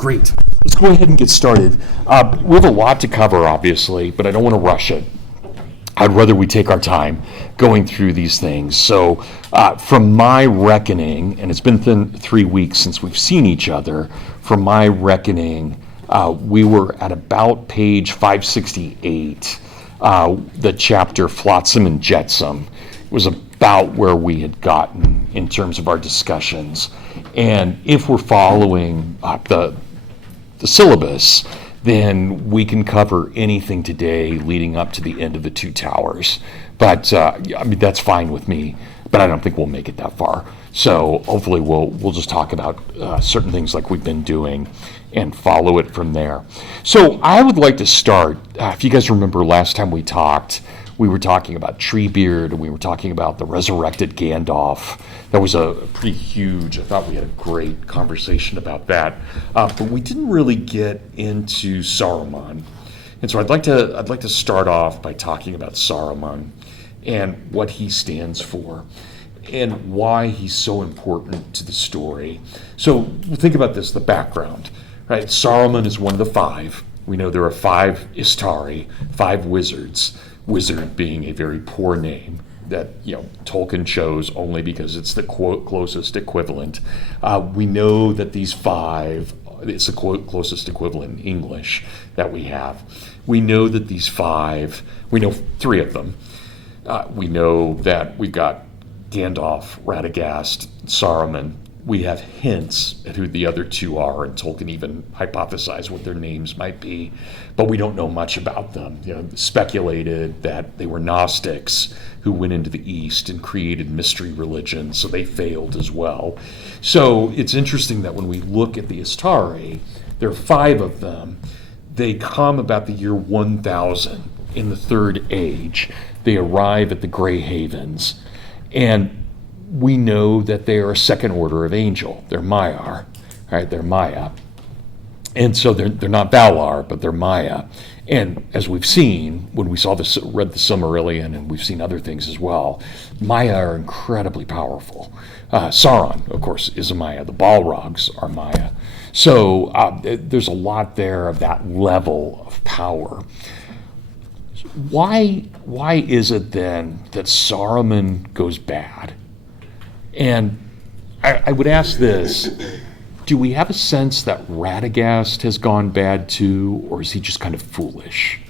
Great. Let's go ahead and get started. We have a lot to cover, obviously, but I don't want to rush it. I'd rather we take our time going through these things. So from my reckoning, and it's been 3 weeks since we've seen each other, from my reckoning, we were at about page 568, the chapter Flotsam and Jetsam. It was about where we had gotten in terms of our discussions. And if we're following the syllabus, then we can cover anything today leading up to the end of the Two Towers. But I mean, that's fine with me, but I don't think we'll make it that far. So hopefully we'll just talk about certain things like we've been doing and follow it from there. So I would like to start, if you guys remember last time we talked, we were talking about Treebeard, and we were talking about the resurrected Gandalf. That was a pretty huge, I thought we had a great conversation about that. But we didn't really get into Saruman. And so I'd like to start off by talking about Saruman and what he stands for and why he's so important to the story. So think about this, the background, right? Saruman is one of the five. We know there are 5 Istari, 5 wizards. Wizard being a very poor name that Tolkien chose only because it's the quote closest equivalent. We know that these 5, it's the quote closest equivalent in English that we have. We know that these 5, we know 3 of them. We know that we've got Gandalf, Radagast, Saruman. We have hints at who the other 2 are, and Tolkien even hypothesized what their names might be, but we don't know much about them. Speculated that they were Gnostics who went into the East and created mystery religions, so they failed as well. So it's interesting that when we look at the Istari, there are 5 of them. They come about the year 1000 in the Third Age. They arrive at the Grey Havens, and we know that they are a second order of angel. They're Maiar, right? They're Maya. And so they're not Valar, but they're Maya. And as we've seen, when we read the Silmarillion, and we've seen other things as well, Maya are incredibly powerful. Sauron, of course, is a Maya. The Balrogs are Maya. So there's a lot there of that level of power. Why is it then that Saruman goes bad? And I would ask this, do we have a sense that Radagast has gone bad too, or is he just kind of foolish?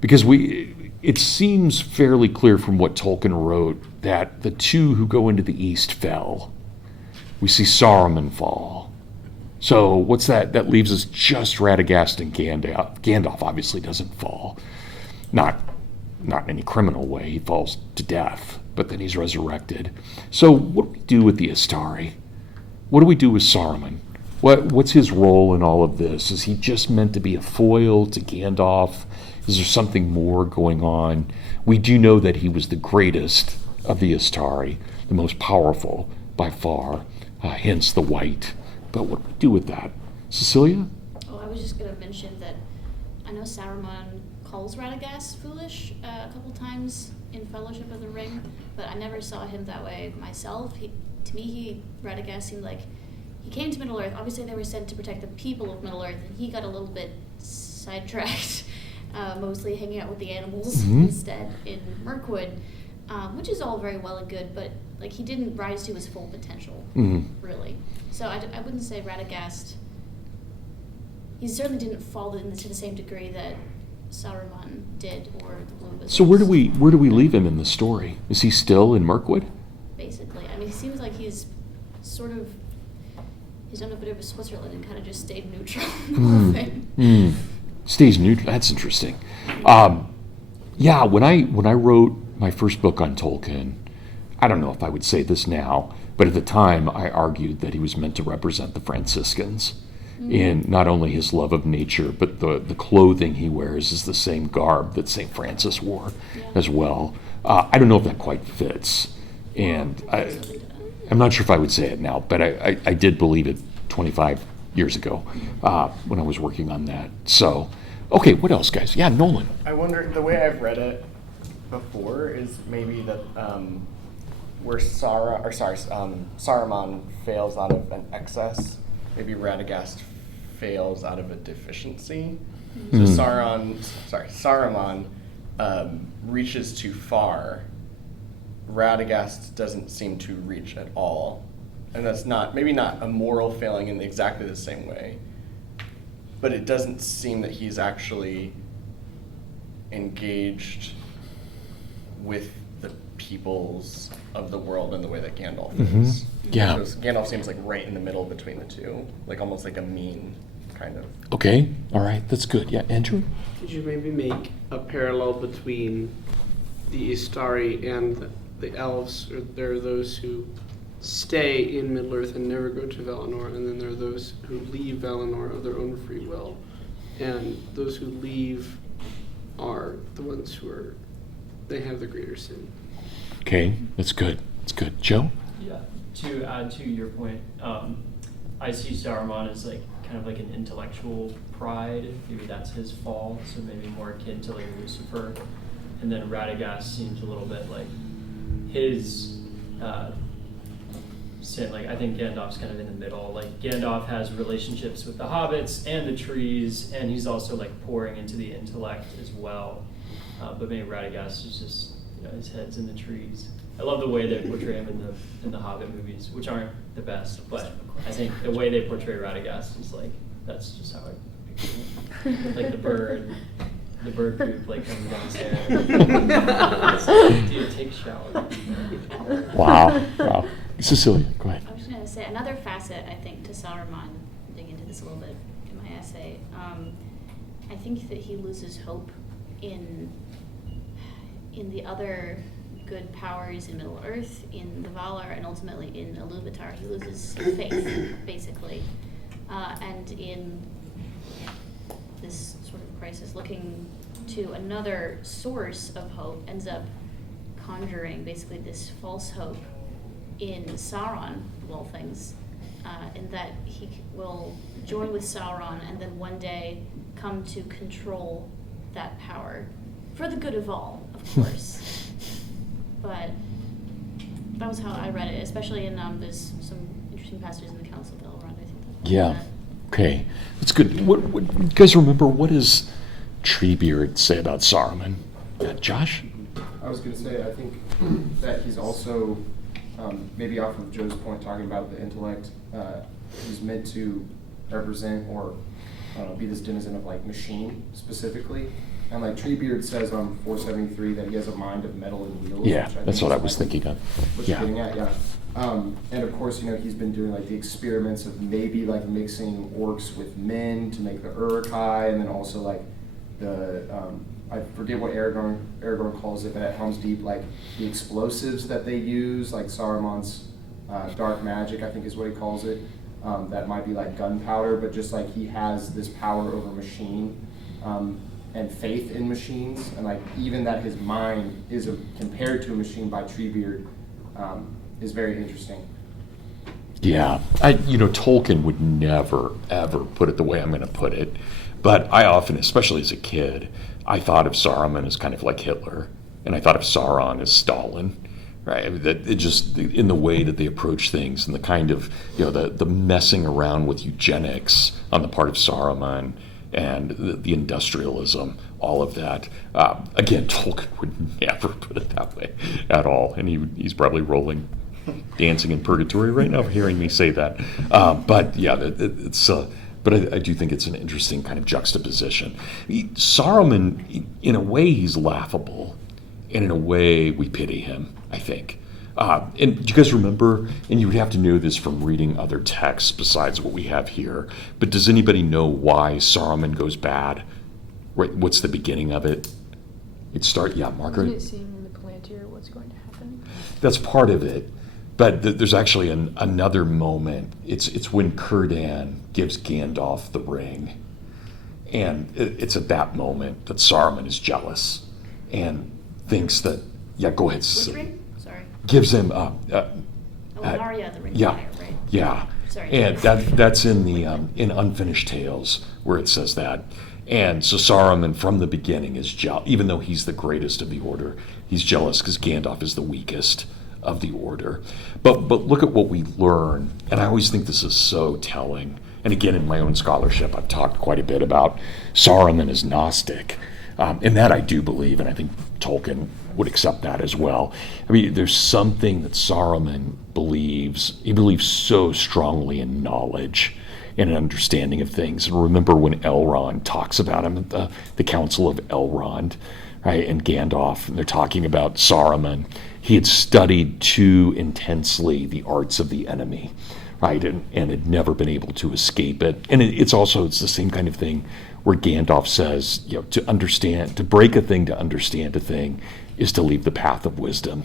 Because it seems fairly clear from what Tolkien wrote that the 2 who go into the East fell. We see Saruman fall. So what's that? That leaves us just Radagast and Gandalf. Gandalf obviously doesn't fall. Not in any criminal way. He falls to death, but then he's resurrected. So what do we do with the Istari? What do we do with Saruman? What's his role in all of this? Is he just meant to be a foil to Gandalf? Is there something more going on? We do know that he was the greatest of the Istari, the most powerful by far, hence the white. But what do we do with that? Cecilia? Oh, I was just going to mention that I know Saruman calls Radagast foolish a couple times in Fellowship of the Ring, but I never saw him that way myself. To me, Radagast seemed like he came to Middle-earth. Obviously, they were sent to protect the people of Middle-earth, and he got a little bit sidetracked, mostly hanging out with the animals instead in Mirkwood, which is all very well and good, but like he didn't rise to his full potential, really. So I wouldn't say Radagast. He certainly didn't fall into the same degree that Saruman did, or the Blue Wizards. So where do we leave him in the story? Is he still in Mirkwood? Basically, I mean, it seems like he's done a bit of a Switzerland and kind of just stayed neutral in the whole thing. Stays neutral. That's interesting. Yeah, when I wrote my first book on Tolkien, I don't know if I would say this now, but at the time I argued that he was meant to represent the Franciscans. In not only his love of nature, but the clothing he wears is the same garb that St. Francis wore as well. I don't know if that quite fits, and I'm not sure if I would say it now, but I did believe it 25 years ago when I was working on that. So, okay, what else, guys? Yeah, Nolan. I wonder, the way I've read it before is maybe that where Saruman fails out of an excess, maybe Radagast fails out of a deficiency. Hmm. So Saruman reaches too far. Radagast doesn't seem to reach at all. And that's maybe not a moral failing in exactly the same way, but it doesn't seem that he's actually engaged with the peoples of the world in the way that Gandalf is. Yeah. So Gandalf seems like right in the middle between the two, like almost like a mean kind of. Okay, all right, that's good. Yeah, Andrew? Could you maybe make a parallel between the Istari and the elves? Or there are those who stay in Middle-earth and never go to Valinor, and then there are those who leave Valinor of their own free will. And those who leave are the ones who they have the greater sin. Okay, that's good. That's good. Joe? Yeah. To add to your point, I see Saruman as like kind of like an intellectual pride. Maybe that's his fall, so maybe more akin to like Lucifer. And then Radagast seems a little bit like his sin. Like I think Gandalf's kind of in the middle. Like Gandalf has relationships with the hobbits and the trees, and he's also like pouring into the intellect as well. But maybe Radagast is just, his head's in the trees. I love the way they portray him in the Hobbit movies, which aren't the best, but I think the way they portray Radagast is like, that's just how I picture him. Like the bird poop like coming downstairs. Dude, take a shower. Wow. Cecilia, go ahead. I was going to say another facet, I think, to Saruman, dig into this a little bit in my essay. I think that he loses hope in the other good powers in Middle-earth, in the Valar, and ultimately in Iluvatar. He loses faith, basically. And in this sort of crisis, looking to another source of hope, ends up conjuring basically this false hope in Sauron, of all things, in that he will join with Sauron and then one day come to control that power for the good of all, of course. But that was how I read it, especially in there's some interesting passages in the Council of Elrond. I think that's Yeah. Okay. That's good. What you guys remember, what does Treebeard say about Saruman? Josh? I was going to say, I think that he's also, maybe off of Joe's point, talking about the intellect, he's meant to represent or be this denizen of like machine specifically. And like Treebeard says on 473 that he has a mind of metal and wheels. Yeah, which I that's think what is I was like thinking of. what Yeah. you're getting at, yeah. And of course, he's been doing like the experiments of maybe like mixing orcs with men to make the Uruk-hai, and then also like the I forget what Aragorn calls it, but at Helm's Deep, like the explosives that they use, like Saruman's dark magic, I think is what he calls it. That might be like gunpowder, but just like he has this power over machine and faith in machines, and like even that his mind is compared to a machine by Treebeard is very interesting. Yeah. Tolkien would never, ever put it the way I'm going to put it. But I often, especially as a kid, I thought of Saruman as kind of like Hitler, and I thought of Sauron as Stalin, right? I mean, that it just in the way that they approach things and the kind of the messing around with eugenics on the part of Saruman and the industrialism, all of that. Again, Tolkien would never put it that way at all, and he's probably dancing in purgatory right now for hearing me say that. But yeah, it's. But I do think it's an interesting kind of juxtaposition. Saruman, in a way, he's laughable, and in a way, we pity him, I think. And do you guys remember, and you would have to know this from reading other texts besides what we have here, but does anybody know why Saruman goes bad? Right, what's the beginning of it? Margaret? Isn't it seeing in the Palantir what's going to happen? That's part of it. But there's actually another moment. It's when Círdan gives Gandalf the ring. And it's at that moment that Saruman is jealous and thinks that, go ahead. Which ring? Sorry. Gives him, Arya, the ring of yeah, fire, right? yeah. Sorry. And that's in the in Unfinished Tales where it says that. And so Saruman from the beginning is jealous, even though he's the greatest of the Order. He's jealous because Gandalf is the weakest of the Order. But look at what we learn, and I always think this is so telling, and again, in my own scholarship, I've talked quite a bit about Saruman as Gnostic. And that I do believe, and I think Tolkien would accept that as well. I mean, there's something that Saruman believes. He believes so strongly in knowledge and an understanding of things. And remember when Elrond talks about him at the Council of Elrond, right, and Gandalf, and they're talking about Saruman. He had studied too intensely the arts of the enemy, right, and had never been able to escape it. And it's the same kind of thing where Gandalf says, to break a thing, to understand a thing, is to leave the path of wisdom.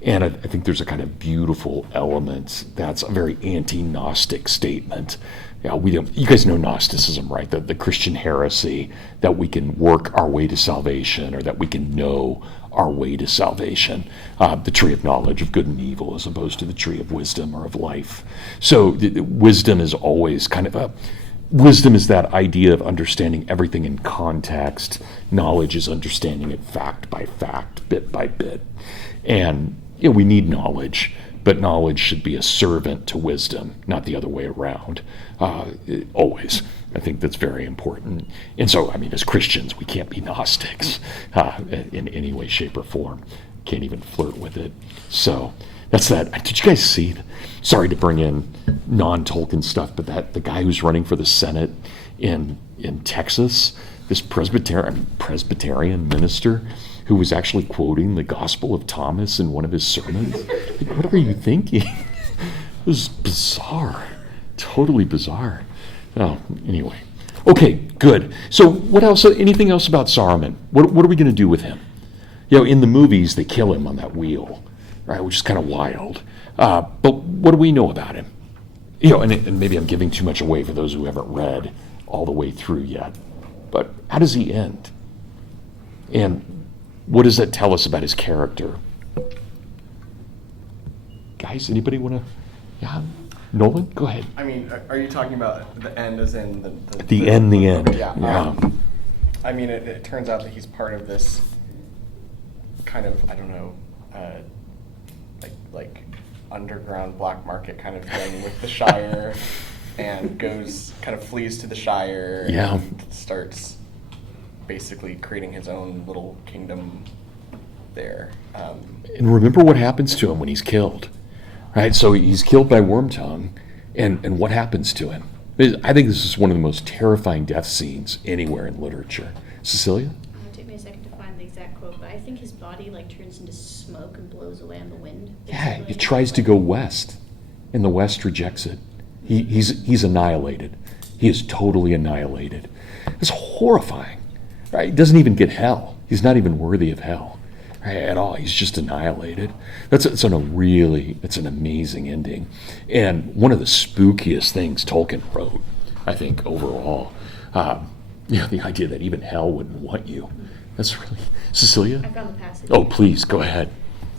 And I think there's a kind of beautiful element that's a very anti-Gnostic statement. You guys know Gnosticism, right? The Christian heresy that we can work our way to salvation, or that we can know our way to salvation. The tree of knowledge of good and evil as opposed to the tree of wisdom or of life. So wisdom is always wisdom is that idea of understanding everything in context. Knowledge is understanding it fact by fact, bit by bit. And we need knowledge, but knowledge should be a servant to wisdom, not the other way around. Always. I think that's very important. And so, as Christians, we can't be Gnostics in any way, shape, or form. Can't even flirt with it. So that's that. Did you guys see? Sorry to bring in non-Tolkien stuff, but the guy who's running for the Senate in Texas, this Presbyterian minister who was actually quoting the Gospel of Thomas in one of his sermons. What are you thinking? It was bizarre. Totally bizarre. Oh, anyway. Okay, good. So what else? Anything else about Saruman? What are we going to do with him? In the movies, they kill him on that wheel, right, which is kind of wild. But what do we know about him? And maybe I'm giving too much away for those who haven't read all the way through yet. But how does he end? And what does that tell us about his character? Guys, anybody want to? Yeah, Nolan, go ahead. Are you talking about the end as in the The end? Yeah. It turns out that he's part of this kind of, like underground black market kind of thing with the Shire, and flees to the Shire, and starts basically creating his own little kingdom there. And remember what happens to him when he's killed, right? So he's killed by Wormtongue, and what happens to him? I think this is one of the most terrifying death scenes anywhere in literature. Cecilia? It took me a second to find the exact quote, but I think his body turns into smoke and blows away on the wind. Yeah, it tries to go west, and the west rejects it. He's annihilated. He is totally annihilated. It's horrifying, right? He doesn't even get hell. He's not even worthy of hell, right, at all. He's just annihilated. It's an amazing ending, and one of the spookiest things Tolkien wrote, I think, overall. The idea that even hell wouldn't want you. That's really... Cecilia? I found the passage. Oh, please, go ahead.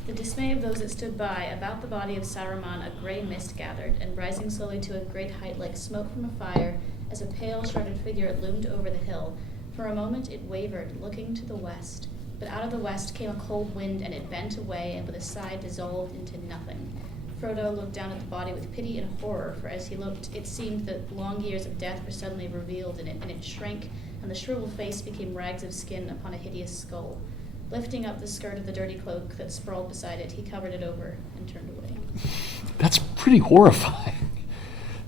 The dismay of those that stood by, about the body of Saruman a grey mist gathered, and rising slowly to a great height like smoke from a fire, as a pale shrouded figure it loomed over the hill. For a moment it wavered, looking to the west. But out of the west came a cold wind, and it bent away, and with a sigh dissolved into nothing. Frodo looked down at the body with pity and horror, for as he looked, it seemed that long years of death were suddenly revealed in it, and it shrank, and the shriveled face became rags of skin upon a hideous skull. Lifting up the skirt of the dirty cloak that sprawled beside it, he covered it over and turned away. That's pretty horrifying.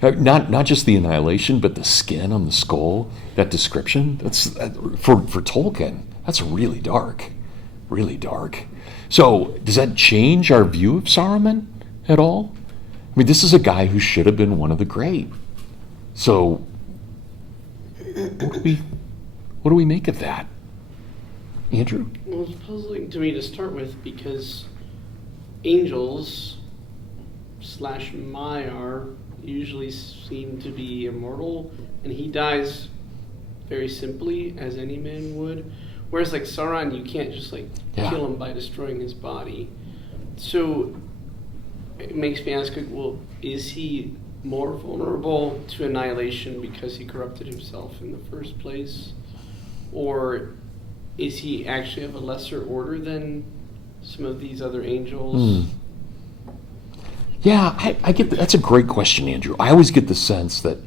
Not just the annihilation, but the skin on the skull. That description. That's for Tolkien. That's really dark, really dark. So does that change our view of Saruman at all? This is a guy who should have been one of the great. So what do we make of that? Andrew? Well, it's puzzling to me to start with because angels / Maiar usually seem to be immortal, and he dies very simply, as any man would. Whereas Sauron, you can't just kill him by destroying his body. So it makes me ask, is he more vulnerable to annihilation because he corrupted himself in the first place? Or is he actually of a lesser order than some of these other angels? Yeah, I get that's a great question, Andrew. I always get the sense that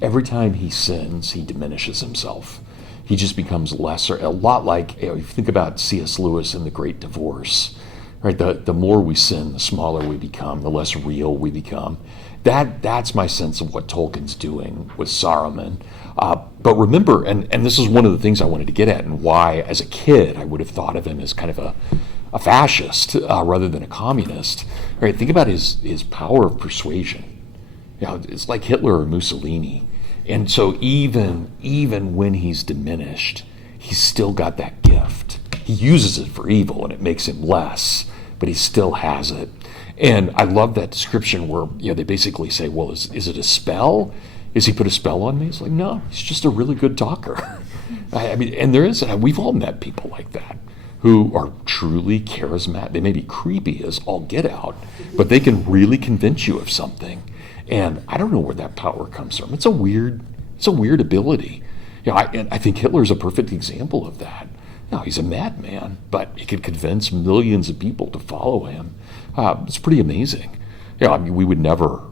every time he sins, he diminishes himself. He just becomes lesser, a lot like, if you think about C.S. Lewis in The Great Divorce, right? The more we sin, the smaller we become, the less real we become. That's my sense of what Tolkien's doing with Saruman. But remember, and this is one of the things I wanted to get at, and why, as a kid, I would have thought of him as kind of a fascist rather than a communist. Right? Think about his power of persuasion. It's like Hitler or Mussolini. And so even when he's diminished, he's still got that gift. He uses it for evil, and it makes him less, but he still has it. And I love that description where they basically say, well, is it a spell? Is he put a spell on me? It's like, no, he's just a really good talker. I mean, and we've all met people like that who are truly charismatic. They may be creepy as all get out, but they can really convince you of something. And I don't know where that power comes from. It's a weird ability. I think Hitler's a perfect example of that. He's a madman, but he could convince millions of people to follow him. It's pretty amazing. I mean, we would never.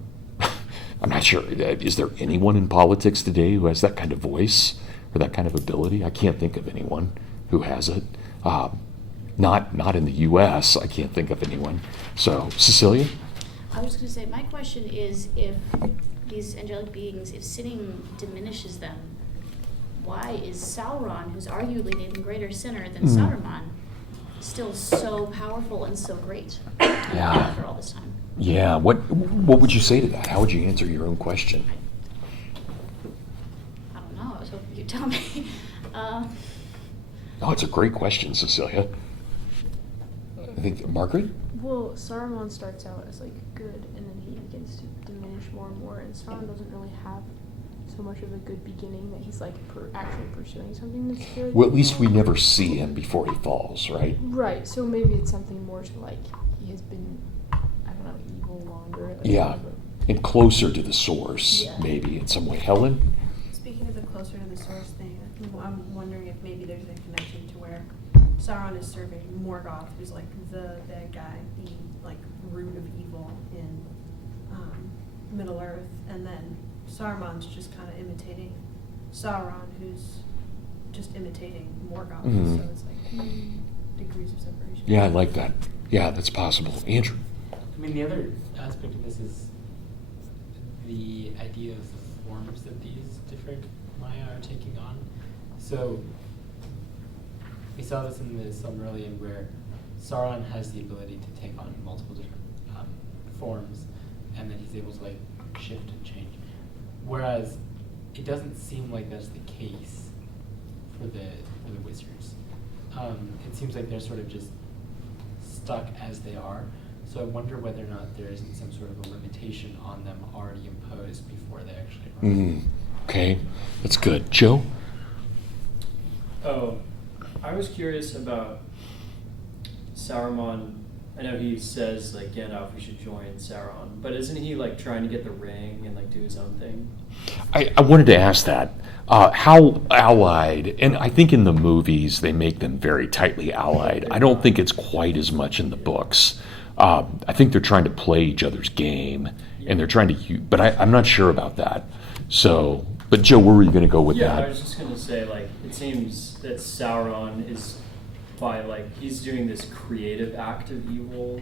I'm not sure. Is there anyone in politics today who has that kind of voice or that kind of ability? I can't think of anyone who has it. Not in the U.S. I can't think of anyone. So, Cecilia? I was going to say, my question is, if these angelic beings, if sinning diminishes them, why is Sauron, who's arguably an even greater sinner than Saruman, still so powerful and so great after all this time? Yeah. What would you say to that? How would you answer your own question? I don't know. I was hoping you'd tell me. Oh, it's a great question, Cecilia. I think Margaret? Well, Saruman starts out as like good, and then he begins to diminish more and more, and Sauron doesn't really have so much of a good beginning that he's like actually pursuing something that's good. Well, at least we never see him before he falls, right? Right, so maybe it's something more to like, he has been, I don't know, evil longer. Like Yeah, whatever. and closer to the source, maybe in some way. Helen? Speaking of the closer to the source thing, I'm wondering if maybe there's a connection to where Sauron is serving Morgoth, who's like the bad guy, the like root of evil in Middle Earth, and then Saruman's just kind of imitating Sauron, who's just imitating Morgoth. Mhm. So it's like degrees of separation. Yeah, I like that. Yeah, that's possible. Andrew? I mean, the other aspect of this is the idea of the forms that these different Maya are taking on. So we saw this in the Silmarillion, where Sauron has the ability to take on multiple different forms, and then he's able to like shift and change. Whereas it doesn't seem like that's the case for the wizards. It seems like they're sort of just stuck as they are. So I wonder whether or not there isn't some sort of a limitation on them already imposed before they actually run. Okay, that's good. Joe? Oh, I was curious about Saruman. I know he says, like, Gandalf, we should join Sauron, but isn't he, like, trying to get the ring and, like, do his own thing? I wanted to ask that. How allied, and I think in the movies they make them very tightly allied. I don't think it's quite as much in the books. I think they're trying to play each other's game, and they're trying to, but I'm not sure about that. So, but Joe, where were you going to go with Yeah, that? I was just going to say, like, it seems that Sauron is, by, like, he's doing this creative act of evil,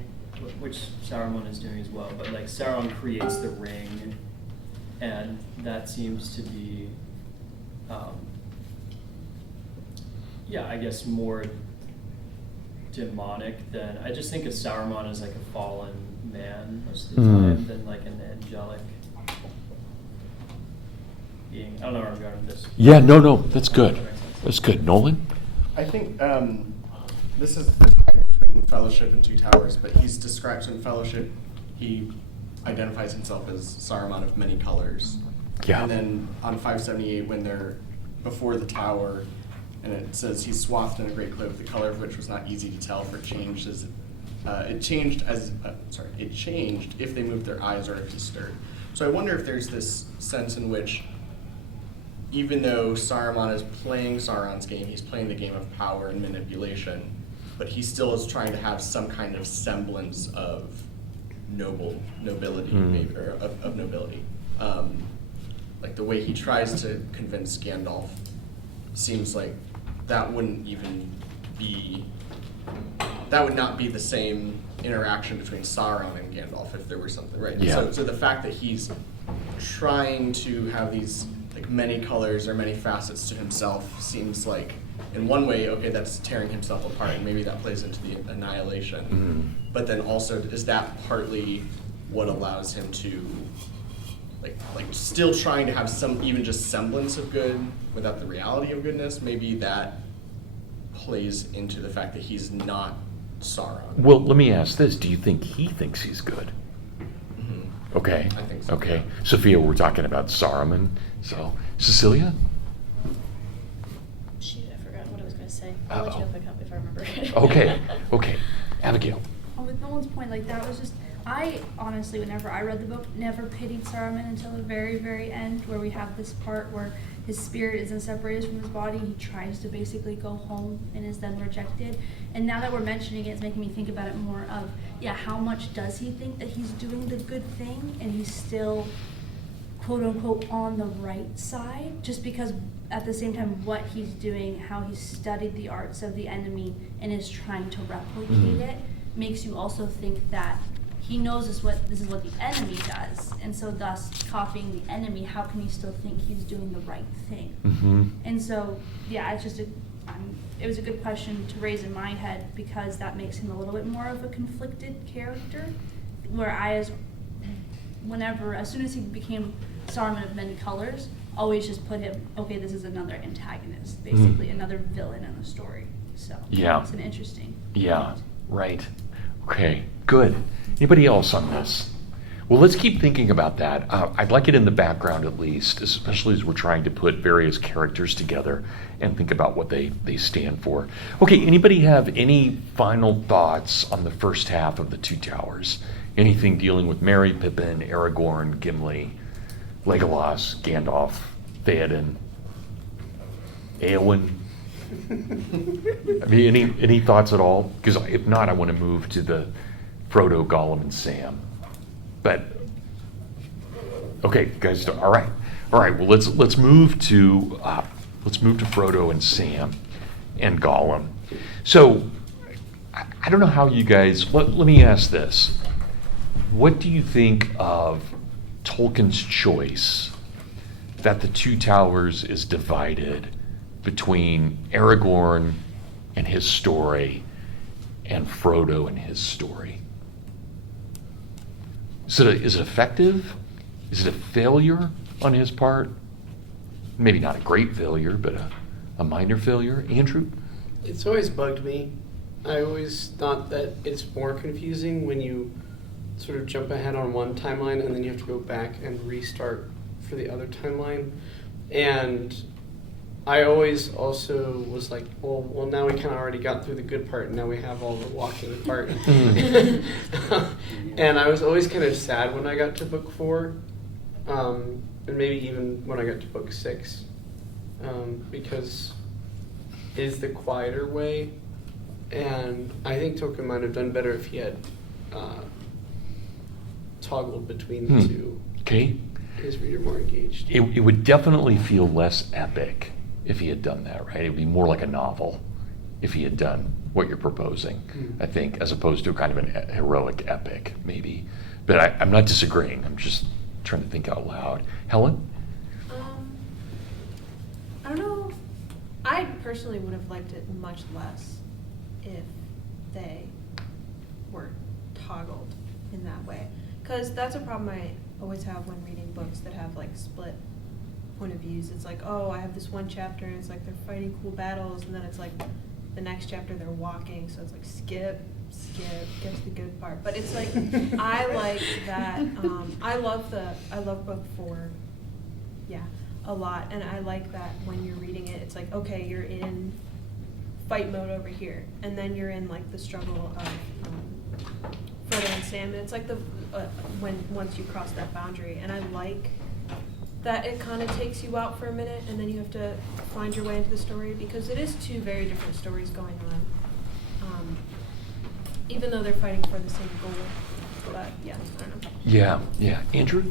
which Saruman is doing as well, but, like, Sauron creates the ring, and that seems to be, I guess more demonic than, I just think of Saruman as, like, a fallen man most of the time than, like, an angelic being. I don't know where I'm going with this. Yeah, no, that's good. That's good. Nolan? I think this is the tie between Fellowship and Two Towers, but he's described in Fellowship, he identifies himself as Saruman of many colors. Yeah. And then on 578, when they're before the tower, and it says he's swathed in a great cloak, the color of which was not easy to tell, for it changed if they moved their eyes or if he stirred. So I wonder if there's this sense in which, even though Saruman is playing Sauron's game, he's playing the game of power and manipulation, but he still is trying to have some kind of semblance of nobility, Mm. maybe, or of nobility. Like the way he tries to convince Gandalf seems like that wouldn't even be, that would not be the same interaction between Sauron and Gandalf if there were something, right? Yeah. So the fact that he's trying to have these like many colors or many facets to himself seems like, in one way, okay, that's tearing himself apart, and maybe that plays into the annihilation. But then also, is that partly what allows him to, like still trying to have some, even just semblance of good without the reality of goodness? Maybe that plays into the fact that he's not Sauron. Well, let me ask this. Do you think he thinks he's good? Okay. I think so. Okay. Sophia, we're talking about Saruman. So, Cecilia? Shoot, I forgot what I was going to say. I'll let you pick up if I remember it. Okay. Okay. Abigail. With Nolan's point, like that was just, I honestly, whenever I read the book, never pitied Saruman until the very, very end, where we have this part where his spirit isn't separated from his body. He tries to basically go home and is then rejected. And now that we're mentioning it, it's making me think about it more of, yeah, how much does he think that he's doing the good thing and he's still, quote unquote, on the right side? Just because at the same time what he's doing, how he's studied the arts of the enemy and is trying to replicate it, makes you also think that he knows this is what the enemy does, and so thus copying the enemy, how can he still think he's doing the right thing? And so, yeah, it's just it was a good question to raise in my head, because that makes him a little bit more of a conflicted character, where as soon as he became Saruman of many colors, always just put him, okay, this is another antagonist, basically another villain in the story. So Yeah. it's an interesting Yeah. point. Right. Okay. Good. Anybody else on this? Well, let's keep thinking about that. I'd like it in the background at least, especially as we're trying to put various characters together and think about what they stand for. Okay, anybody have any final thoughts on the first half of the Two Towers? Anything dealing with Merry, Pippin, Aragorn, Gimli, Legolas, Gandalf, Theoden, Eowyn? I mean, any thoughts at all? Because if not, I want to move to the Frodo, Gollum, and Sam. But okay, guys, all right. Well, let's move to Frodo and Sam and Gollum. So I don't know how you guys. Let me ask this: what do you think of Tolkien's choice that the Two Towers is divided between Aragorn and his story and Frodo and his story? Is it effective? Is it a failure on his part? Maybe not a great failure, but a minor failure. Andrew? It's always bugged me. I always thought that it's more confusing when you sort of jump ahead on one timeline and then you have to go back and restart for the other timeline. And I always also was like, well, now we kind of already got through the good part, and now we have all the walking part. And I was always kind of sad when I got to book 4, and maybe even when I got to book 6, because it is the quieter way, and I think Tolkien might have done better if he had toggled between the two. Okay. His reader more engaged. It would definitely feel less epic if he had done that, right? It would be more like a novel if he had done what you're proposing, I think, as opposed to kind of an heroic epic, maybe. But I'm not disagreeing. I'm just trying to think out loud. Helen? I don't know. I personally would have liked it much less if they were toggled in that way. Because that's a problem I always have when reading books that have like split point of views. It's like, oh, I have this one chapter and it's like they're fighting cool battles, and then it's like the next chapter they're walking, so it's like skip, get to the good part. But it's like I like that. I love book 4, a lot, and I like that when you're reading it, it's like, okay, you're in fight mode over here, and then you're in like the struggle of Frodo and Sam, and it's like the once you cross that boundary, and I like that it kind of takes you out for a minute, and then you have to find your way into the story, because it is two very different stories going on, even though they're fighting for the same goal. But yeah, I don't know. Yeah. Andrew?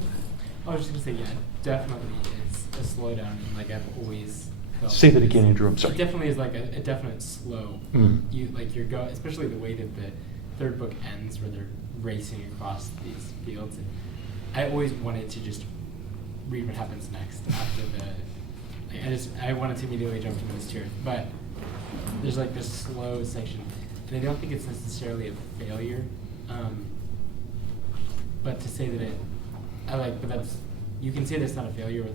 I was just gonna say, yeah, definitely it's a slowdown, and like I've always felt. Say that again, Andrew, I'm sorry. It definitely is like a definite slow. Mm. You're going, especially the way that the third book ends, where they're racing across these fields, and I always wanted to just read what happens next after I wanted to immediately jump to the tier, but there's like this slow section, and I don't think it's necessarily a failure, but to say that but that's, you can say that's not a failure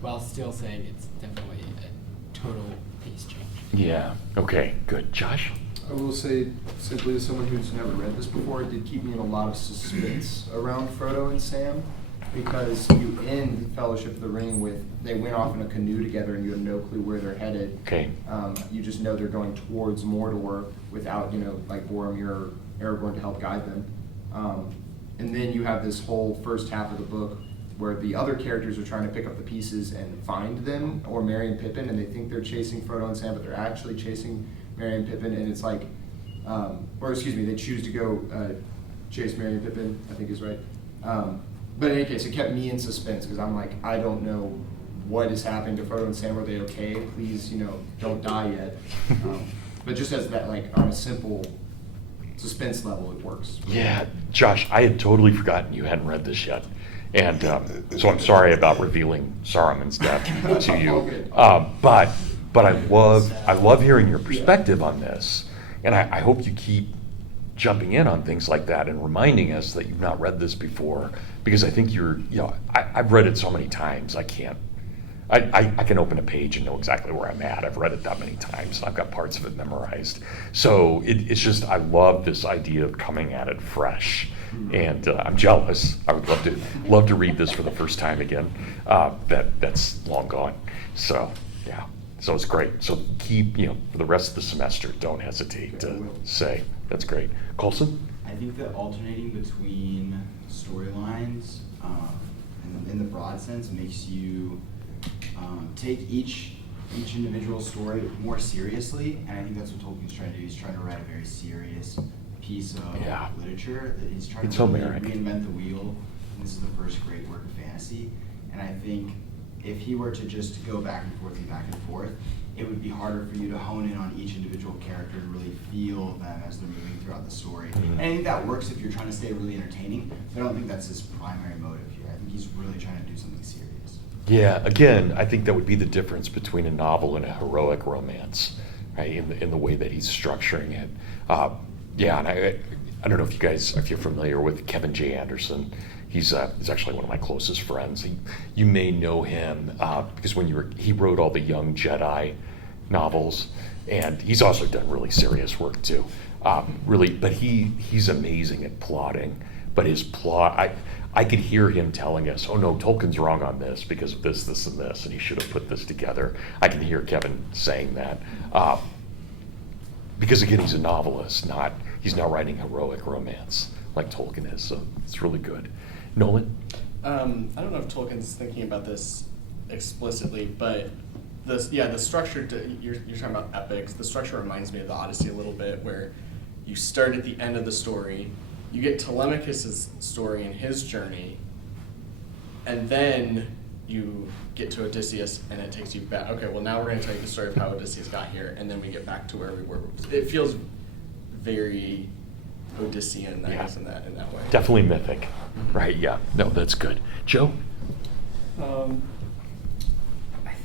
while still saying it's definitely a total pace change. Yeah, okay, good. Josh? I will say, simply as someone who's never read this before, it did keep me in a lot of suspense around Frodo and Sam, because you end Fellowship of the Ring with, they went off in a canoe together and you have no clue where they're headed. Okay. You just know they're going towards Mordor without, like Boromir or Aragorn to help guide them. And then you have this whole first half of the book where the other characters are trying to pick up the pieces and find them, or Merry and Pippin, and they think they're chasing Frodo and Sam, but they're actually chasing Merry and Pippin, and it's like, they choose to go chase Merry and Pippin, I think is right. But in any case, it kept me in suspense, because I'm like, I don't know what is happening to Frodo and Sam. Are they okay? Please, don't die yet. But just as that, like, on a simple suspense level, it works. Yeah, Josh, I had totally forgotten you hadn't read this yet. And so I'm sorry about revealing Saruman's death to you. Okay. But I love hearing your perspective on this. And I hope you keep jumping in on things like that and reminding us that you've not read this before, because I think I've read it so many times, I can open a page and know exactly where I'm at. I've read it that many times, and I've got parts of it memorized. So it's just, I love this idea of coming at it fresh. And I'm jealous. I would love to read this for the first time again. That's long gone. So yeah, so it's great. So keep, for the rest of the semester, don't hesitate to say. That's great. Colson? I think that alternating between storylines, in the broad sense, makes you take each individual story more seriously, and I think that's what Tolkien's trying to do. He's trying to write a very serious piece of literature. That he's trying It's to really Homeric. reinvent the wheel. And this is the first great work of fantasy, and I think if he were to just go back and forth, it would be harder for you to hone in on each individual character and really feel them as they're moving throughout the story. And I think that works if you're trying to stay really entertaining, but I don't think that's his primary motive here. I think he's really trying to do something serious. Yeah, again, I think that would be the difference between a novel and a heroic romance, right? In the way that he's structuring it. And I don't know if you're familiar with Kevin J. Anderson. He's actually one of my closest friends. You may know him because he wrote all the Young Jedi novels, and he's also done really serious work too. But he's amazing at plotting. But his plot, I could hear him telling us, "Oh no, Tolkien's wrong on this because of this, this, and this, and he should have put this together." I can hear Kevin saying that because again, he's a novelist, he's not writing heroic romance like Tolkien is. So it's really good. Nolan? I don't know if Tolkien's thinking about this explicitly, but the structure, you're talking about epics, the structure reminds me of the Odyssey a little bit, where you start at the end of the story, you get Telemachus' story and his journey, and then you get to Odysseus and it takes you back. Okay, well now we're going to tell you the story of how Odysseus got here, and then we get back to where we were. It feels very Odyssean, I guess, in that way. Definitely mythic, right? Yeah. No, that's good. Joe? I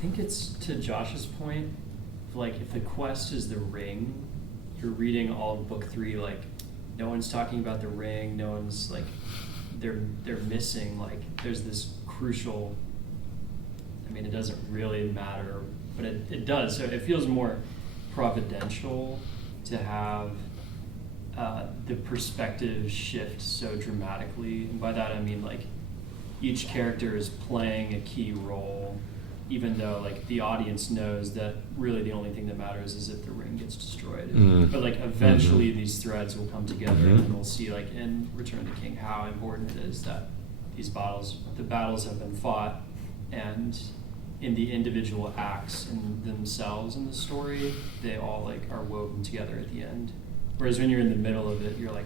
think it's to Josh's point. Like, if the quest is the ring, you're reading all of book 3. Like, no one's talking about the ring. No one's like, they're missing. Like, there's this crucial. I mean, it doesn't really matter, but it does. So it feels more providential to have the perspective shift so dramatically. And by that I mean, like, each character is playing a key role, even though, like, the audience knows that really the only thing that matters is if the ring gets destroyed. But, like, eventually these threads will come together, and we'll see, like, in Return of the King, how important it is that the battles have been fought, and in the individual acts in themselves in the story, they all, like, are woven together at the end. Whereas when you're in the middle of it, you're like,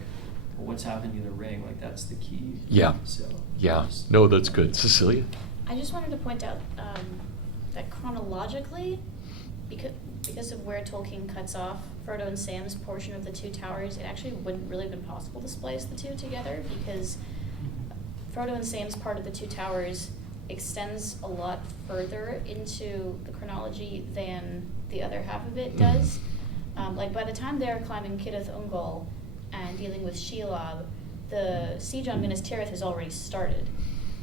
what's happening to the ring, like that's the key. Yeah. So Yeah. just- No, that's good. Cecilia? I just wanted to point out that chronologically, because of where Tolkien cuts off Frodo and Sam's portion of the Two Towers, it actually wouldn't really have been possible to splice the two together, because Frodo and Sam's part of the Two Towers extends a lot further into the chronology than the other half of it does. Like by the time they're climbing Cirith Ungol and dealing with Shelob, the siege on Minas Tirith has already started.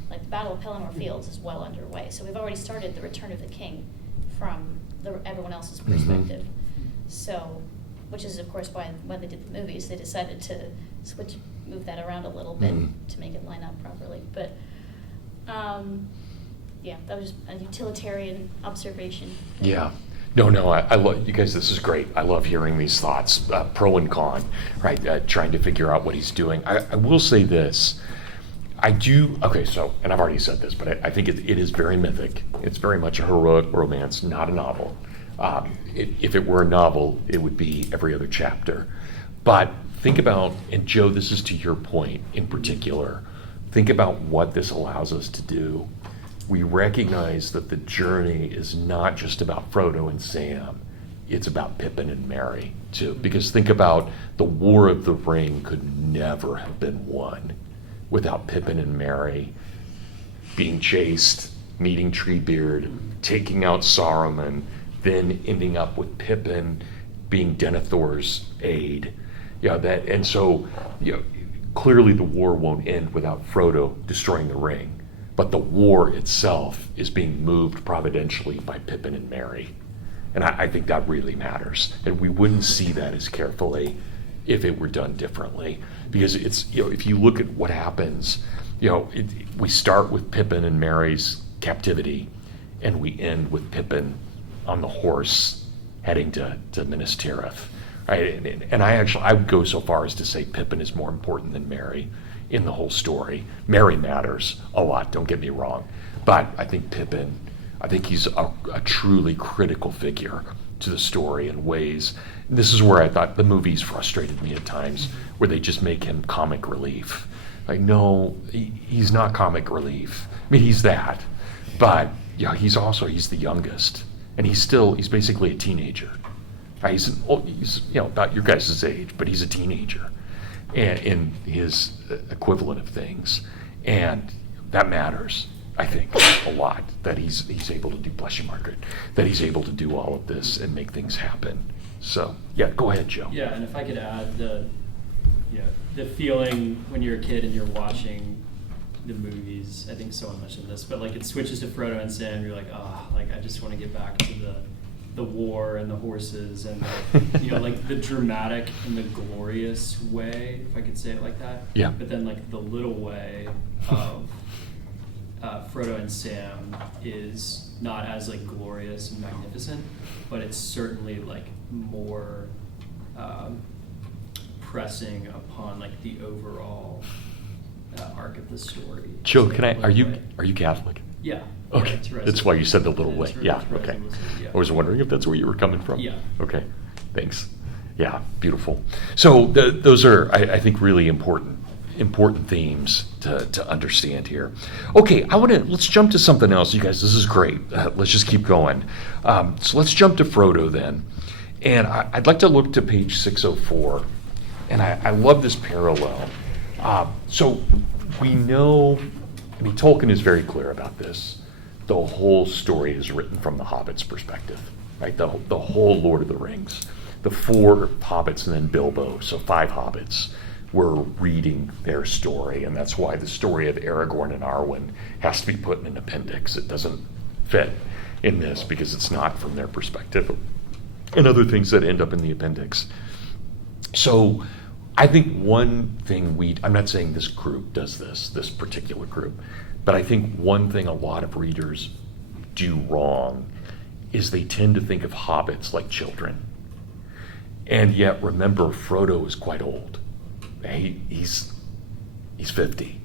Like the Battle of Pelennor Fields is well underway, so we've already started the Return of the King from everyone else's perspective. So, which is of course why when they did the movies, they decided to move that around a little bit to make it line up properly. But yeah, that was just a utilitarian observation. Yeah. No, I love you guys. This is great. I love hearing these thoughts, pro and con, right? Trying to figure out what he's doing. I will say this. I do, okay, so, and I've already said this, but I think it is very mythic. It's very much a heroic romance, not a novel. If it were a novel, it would be every other chapter. But think about, and Joe, this is to your point in particular, think about what this allows us to do. We recognize that the journey is not just about Frodo and Sam, it's about Pippin and Merry too. Because think about the War of the Ring could never have been won without Pippin and Merry being chased, meeting Treebeard, taking out Saruman, then ending up with Pippin being Denethor's aide. And so clearly the war won't end without Frodo destroying the ring. But the war itself is being moved providentially by Pippin and Merry. And I think that really matters. And we wouldn't see that as carefully if it were done differently. Because it's, if you look at what happens, we start with Pippin and Merry's captivity, and we end with Pippin on the horse heading to Minas Tirith. Right? And I would go so far as to say Pippin is more important than Merry in the whole story. Merry matters a lot, don't get me wrong. But I think Pippin, he's a truly critical figure to the story in ways. This is where I thought the movies frustrated me at times, where they just make him comic relief. Like, no, he's not comic relief. I mean, he's that. But he's the youngest. And he's basically a teenager. He's about your guys' age, but he's a teenager. And in his equivalent of things. And that matters, I think, a lot, that he's able to do, bless you, Margaret, that he's able to do all of this and make things happen. So, go ahead, Joe. Yeah, and if I could add the feeling when you're a kid and you're watching the movies, I think someone mentioned this, but like it switches to Frodo and Sam, you're like, I just want to get back to the war and the horses and like the dramatic and the glorious way, if I could say it like that. Yeah. But then like the little way of Frodo and Sam is not as like glorious and magnificent, but it's certainly like more pressing upon like the overall arc of the story. Joe, So, are you way. Catholic? Yeah. Okay, that's why you said the little way. Yeah, It's okay. yeah. I was wondering if that's where you were coming from. Yeah. Okay, thanks. Yeah, beautiful. So those are, I think, really important themes to understand here. Okay, let's jump to something else, you guys. This is great. Let's just keep going. So let's jump to Frodo then. And I'd like to look to page 604. And I love this parallel. So we know, Tolkien is very clear about this. The whole story is written from the Hobbit's perspective, right? The whole Lord of the Rings. The 4 hobbits and then Bilbo, so 5 hobbits, were reading their story, and that's why the story of Aragorn and Arwen has to be put in an appendix. It doesn't fit in this because it's not from their perspective, and other things that end up in the appendix. So I think one thing I'm not saying this group does this particular group, but I think one thing a lot of readers do wrong is they tend to think of hobbits like children. And yet, remember, Frodo is quite old. He's 50,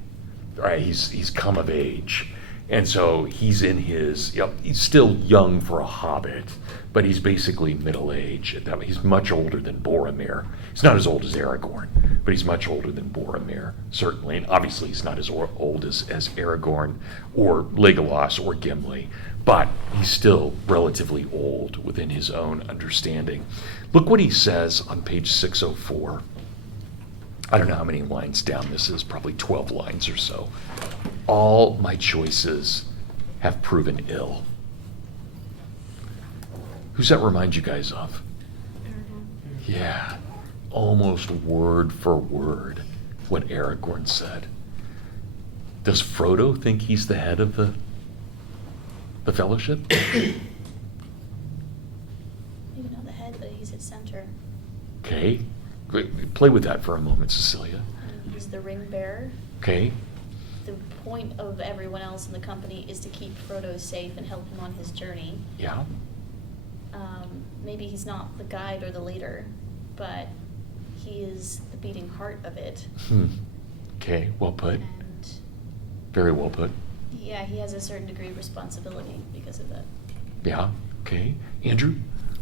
right? He's come of age, And so he's in he's still young for a hobbit, but he's basically middle-aged. He's much older than Boromir. He's not as old as Aragorn, but he's much older than Boromir, certainly. And obviously he's not as old as Aragorn or Legolas or Gimli, but he's still relatively old within his own understanding. Look what he says on page 604. I don't know how many lines down this is, probably 12 lines or so. All my choices have proven ill. Who's that remind you guys of? Yeah, almost word for word what Aragorn said. Does Frodo think he's the head of the Fellowship? Maybe not the head, but he's at center. Okay, play with that for a moment, Cecilia. He's the ring bearer. Okay. The point of everyone else in the company is to keep Frodo safe and help him on his journey. Yeah. Maybe he's not the guide or the leader, but he is the beating heart of it. Okay, well put. And Very well put. yeah, he has a certain degree of responsibility because of that. Yeah, okay. Andrew?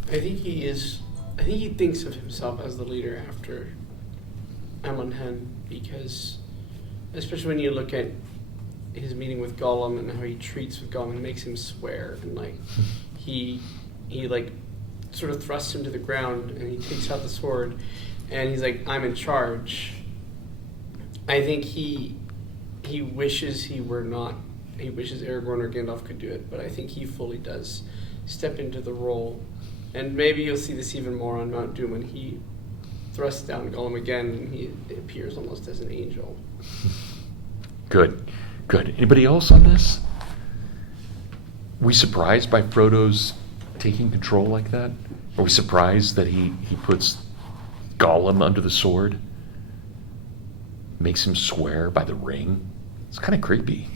I think he thinks of himself as the leader after Amonhen, because especially when you look at his meeting with Gollum and how he treats with Gollum, it makes him swear, and like he like sort of thrusts him to the ground, and he takes out the sword, and he's like, "I'm in charge." I think he wishes he were not. He wishes Aragorn or Gandalf could do it, but I think he fully does step into the role. And maybe you'll see this even more on Mount Doom when he thrusts down Gollum again, and he appears almost as an angel. Good. Anybody else on this? We surprised by Frodo's taking control like that? Are we surprised that he puts Gollum under the sword? Makes him swear by the ring? It's kind of creepy.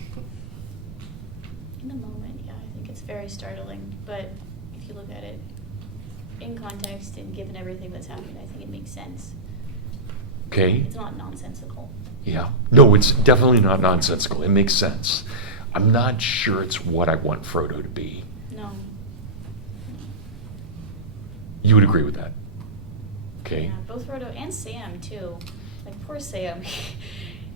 In the moment, yeah, I think it's very startling. But if you look at it in context and given everything that's happened, I think it makes sense. Okay. It's not nonsensical. Yeah. No, it's definitely not nonsensical. It makes sense. I'm not sure it's what I want Frodo to be. No. You would agree with that? Okay. Yeah, both Frodo and Sam too. Like poor Sam.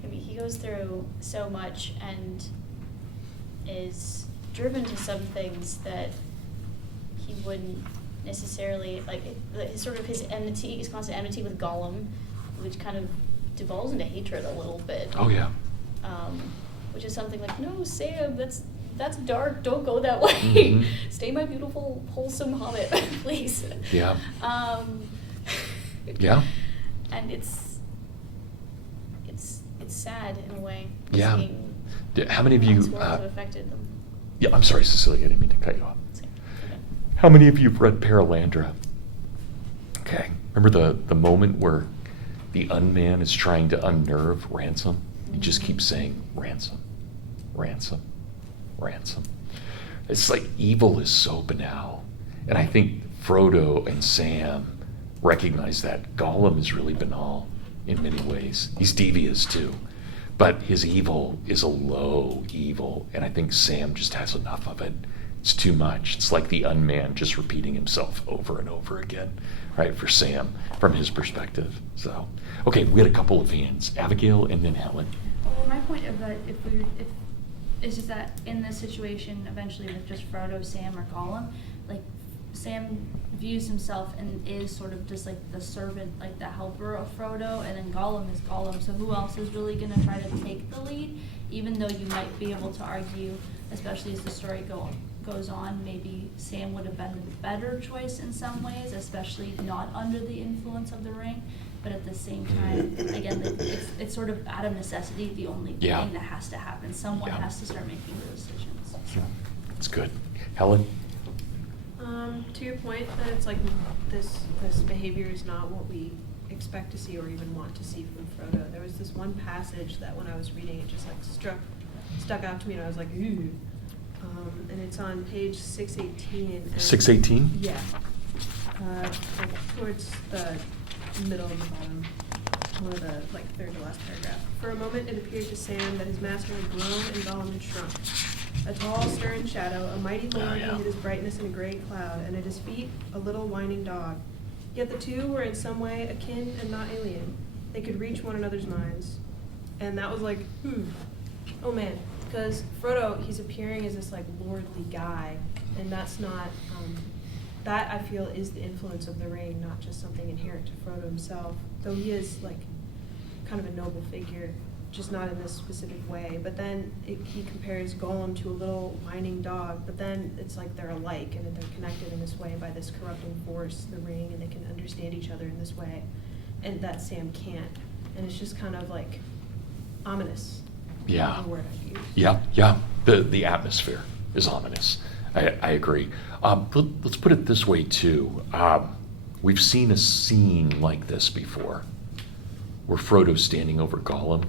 I mean, he goes through so much and is driven to some things that he wouldn't necessarily like. His enmity, his constant enmity with Gollum, which kind of devolves into hatred a little bit. Oh yeah. Which is something like, no, Sam, that's dark. Don't go that way. Mm-hmm. Stay my beautiful, wholesome hobbit, please. Yeah. Yeah. And it's sad in a way. Yeah. Seeing How many of how you? his words have affected them. Yeah, I'm sorry, Cecilia. I didn't mean to cut you off. It's okay. How many of you have read Paralandra? Okay. Remember the moment where the unman is trying to unnerve Ransom? He just keeps saying, ransom, ransom, ransom. It's like evil is so banal. And I think Frodo and Sam recognize that. Gollum is really banal in many ways. He's devious too. But his evil is a low evil, and I think Sam just has enough of it. It's too much. It's like the unman just repeating himself over and over again, right, for Sam, from his perspective. So, okay, we had a couple of hands. Abigail and then Helen. Well, my point of that, if it's just that in this situation, eventually with just Frodo, Sam, or Gollum, like Sam views himself and is sort of just like the servant, like the helper of Frodo, and then Gollum is Gollum. So who else is really going to try to take the lead? Even though you might be able to argue, especially as the story goes on, maybe Sam would have been the better choice in some ways, especially not under the influence of the ring. But at the same time, again, it's sort of out of necessity the only thing that has to happen. Someone has to start making those decisions. So. That's good. Helen? To your point that it's like this behavior is not what we expect to see or even want to see from Frodo. There was this one passage that when I was reading it just like stuck out to me, and I was like, ooh. And it's on page 618. 618? Yeah. Like towards the middle of the bottom, one of the third to last paragraph. For a moment, it appeared to Sam that his master had grown and Gollum had shrunk. A tall, stern shadow, a mighty lord yeah. who hid his brightness in a gray cloud, and at his feet a little whining dog. Yet the two were in some way akin and not alien. They could reach one another's minds. And that was like, oh man. Because Frodo, he's appearing as this like lordly guy, and that's not, that I feel is the influence of the ring, not just something inherent to Frodo himself. Though he is like kind of a noble figure, just not in this specific way. But then he compares Gollum to a little whining dog, but then it's like they're alike and they're connected in this way by this corrupting force, the ring, and they can understand each other in this way, and that Sam can't. And it's just kind of like ominous. Yeah. The word I use. Yeah. The atmosphere is ominous. I agree. Let's put it this way too. We've seen a scene like this before, where Frodo's standing over Gollum.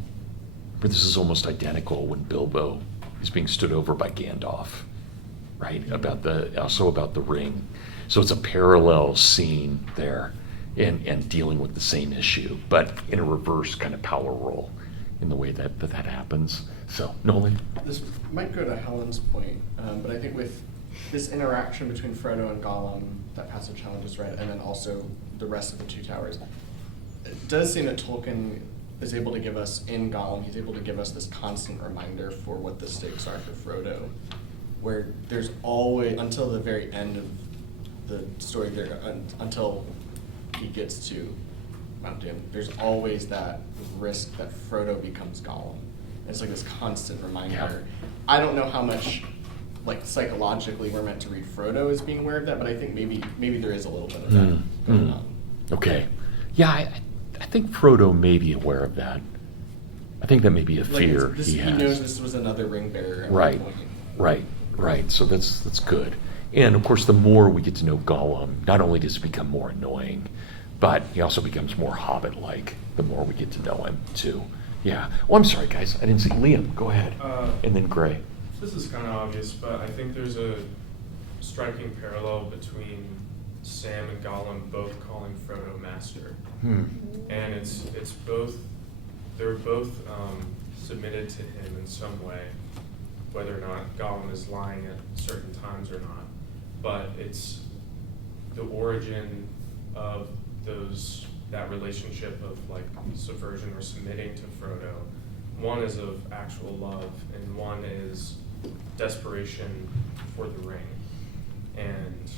But this is almost identical when Bilbo is being stood over by Gandalf, right? Also about the ring. So it's a parallel scene there, and dealing with the same issue, but in a reverse kind of power role in the way that happens. So, Nolan? This might go to Helen's point, but I think with this interaction between Frodo and Gollum, that passage Helen just read, and then also the rest of the Two Towers, it does seem that Tolkien is able to give us, in Gollum, he's able to give us this constant reminder for what the stakes are for Frodo, where there's always, until the very end of the story, there, until he gets to Mount Doom, there's always that risk that Frodo becomes Gollum. It's like this constant reminder. Yeah. I don't know how much, like, psychologically we're meant to read Frodo as being aware of that, but I think maybe there is a little bit of that going on. Okay. Yeah, I think Frodo may be aware of that. I think that may be a fear he has. He knows this was another ring bearer at Right, one point. right. So that's good. And of course, the more we get to know Gollum, not only does he become more annoying, but he also becomes more Hobbit-like the more we get to know him too. Yeah. Oh, I'm sorry, guys. I didn't see Liam. Go ahead. And then Gray. This is kind of obvious, but I think there's a striking parallel between Sam and Gollum both calling Frodo master. And it's both, they're both submitted to him in some way, whether or not Gollum is lying at certain times or not. But it's the origin of that relationship of like subversion or submitting to Frodo. One is of actual love, and one is desperation for the ring. And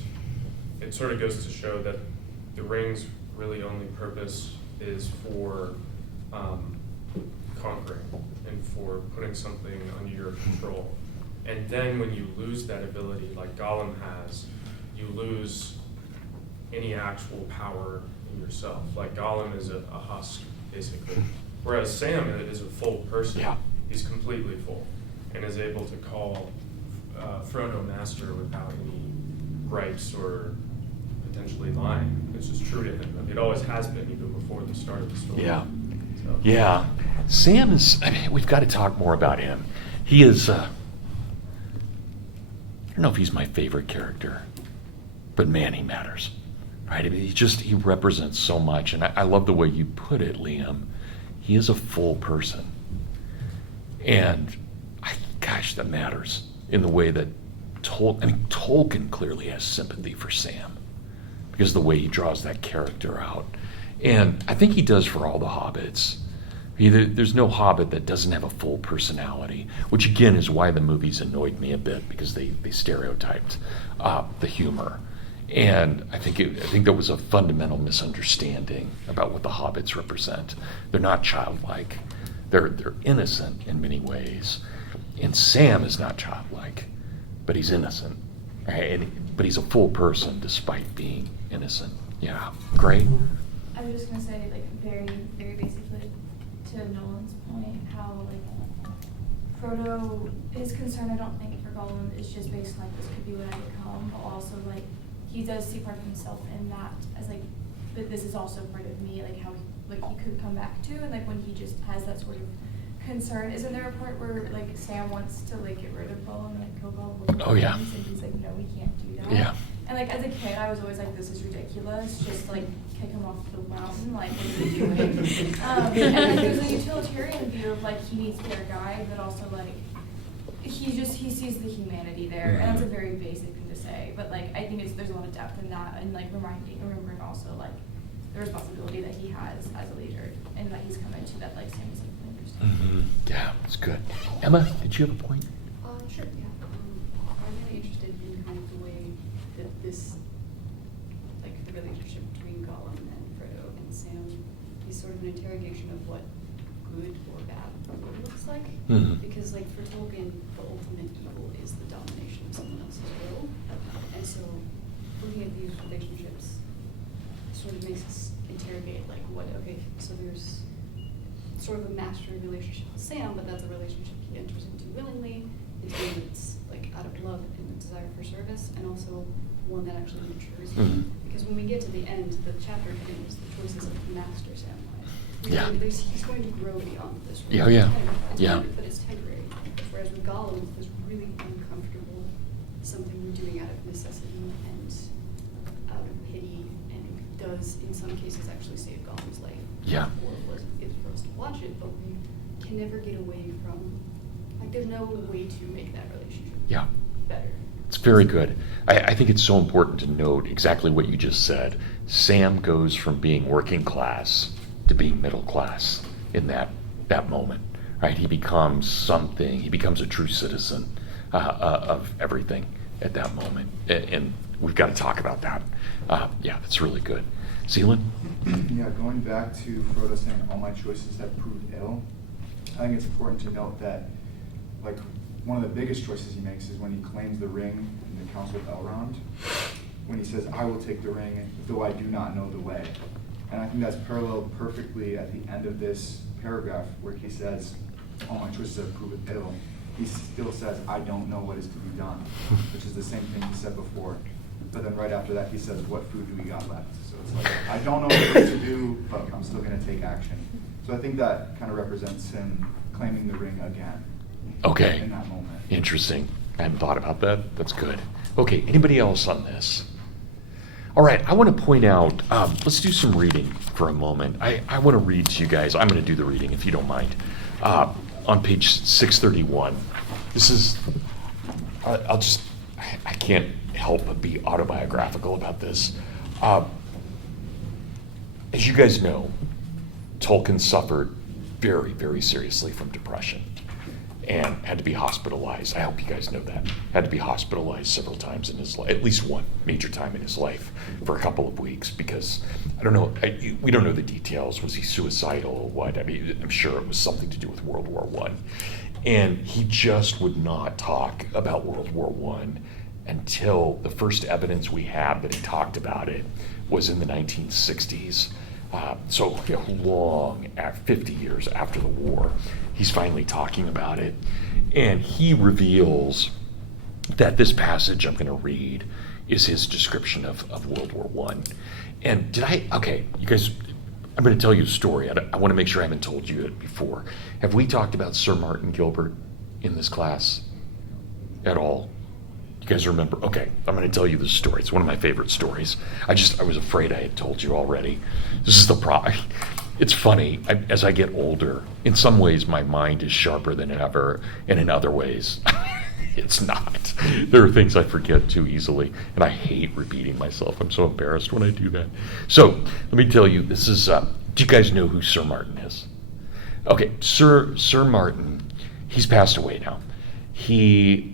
it sort of goes to show that the ring's really only purpose is for conquering and for putting something under your control. And then when you lose that ability, like Gollum has, you lose any actual power in yourself. Like Gollum is a husk, basically. Whereas Sam is a full person. Yeah. He's completely full and is able to call Frodo master without any gripes or potentially lying. It's just true to him. It always has been, even before the start of the story. Yeah. So. Yeah. Sam is, I mean, we've got to talk more about him. He is, I don't know if he's my favorite character, but man, he matters. Right? I mean, he represents so much. And I love the way you put it, Liam. He is a full person. And, gosh, that matters in the way that Tolkien clearly has sympathy for Sam because of the way he draws that character out. And I think he does for all the hobbits. There's no hobbit that doesn't have a full personality, which again is why the movies annoyed me a bit, because they stereotyped the humor. And I think that was a fundamental misunderstanding about what the hobbits represent. They're not childlike. They're innocent in many ways. And Sam is not childlike, but he's innocent. Right? But he's a full person despite being innocent. Yeah. Great. I was just gonna say, like, very, very basically, to Nolan's point, how like Frodo, his concern, I don't think for Gollum is just based on like this could be what I become, but also like he does see part of himself in that as like, but this is also part of me, like how like he could come back to, and like when he just has that sort of concern. Isn't there a part where like Sam wants to like get rid of Gollum and like kill Gollum with Oh, yeah. and he's like, no, we can't do that. Yeah. And like as a kid, I was always like, this is ridiculous. Just like kick him off the mountain. Like, what are you doing? And like there's a utilitarian view of like he needs to be our guide, but also like he sees the humanity there, and that's a very basic thing to say. But like I think there's a lot of depth in that, and like remembering also like the responsibility that he has as a leader, and that he's come into that like Sam is like understanding. Yeah, it's good. Emma, did you have a point? Sure, yeah. I'm really interested in kind of the way that this, like the relationship between Gollum and Frodo and Sam is sort of an interrogation of what good or bad good looks like. Because like for Tolkien, the ultimate evil is the domination of someone else's will. And so looking at these relationships sort of makes us interrogate like so there's sort of a mastery relationship with Sam, but that's a relationship he enters into willingly. It's one that's like out of love and a desire for service, and also one that actually matures him. Because when we get to the end, the chapter ends the choices of Master Samwise. Yeah. He's going to grow beyond this. Yeah, yeah. Yeah. But it's temporary. Whereas with Gollum, it's this really uncomfortable, something we're doing out of necessity and out of pity, and does in some cases actually save Gollum's life. Yeah. Or it's for us to watch it, but we can never get away from, like there's no way to make that relationship better. It's very good. I think it's so important to note exactly what you just said. Sam goes from being working class to being middle class in that moment, right? He becomes something. He becomes a true citizen of everything at that moment, and we've got to talk about that. Yeah, that's really good. Zealand? Yeah, going back to Frodo saying all my choices have proved ill, I think it's important to note that, like, one of the biggest choices he makes is when he claims the ring in the Council of Elrond, when he says, I will take the ring, though I do not know the way. And I think that's paralleled perfectly at the end of this paragraph where he says, all my choices have proved ill. He still says, I don't know what is to be done, which is the same thing he said before. But then right after that, he says, what food do we got left? So it's like, I don't know what to do, but I'm still going to take action. So I think that kind of represents him claiming the ring again. Okay. In that moment. Interesting. I hadn't thought about that. That's good. Okay, anybody else on this? All right, I want to point out, let's do some reading for a moment. I want to read to you guys. I'm going to do the reading, if you don't mind. On page 631. This is, I can't help but be autobiographical about this. As you guys know, Tolkien suffered very, very seriously from depression and had to be hospitalized. I hope you guys know that. Had to be hospitalized several times in his life, at least one major time in his life, for a couple of weeks, because I don't know, we don't know the details. Was he suicidal or what? I mean, I'm sure it was something to do with World War I. And he just would not talk about World War I until the first evidence we have that he talked about it was in the 1960s. So long, 50 years after the war, he's finally talking about it. And he reveals that this passage I'm going to read is his description of World War I. And you guys, I'm going to tell you a story. I want to make sure I haven't told you it before. Have we talked about Sir Martin Gilbert in this class at all? You guys remember? Okay, I'm going to tell you this story. It's one of my favorite stories. I was afraid I had told you already. This is the problem. It's funny, as I get older, in some ways my mind is sharper than ever, and in other ways, it's not. There are things I forget too easily, and I hate repeating myself. I'm so embarrassed when I do that. So, let me tell you, this is, do you guys know who Sir Martin is? Okay, Sir Martin, he's passed away now. He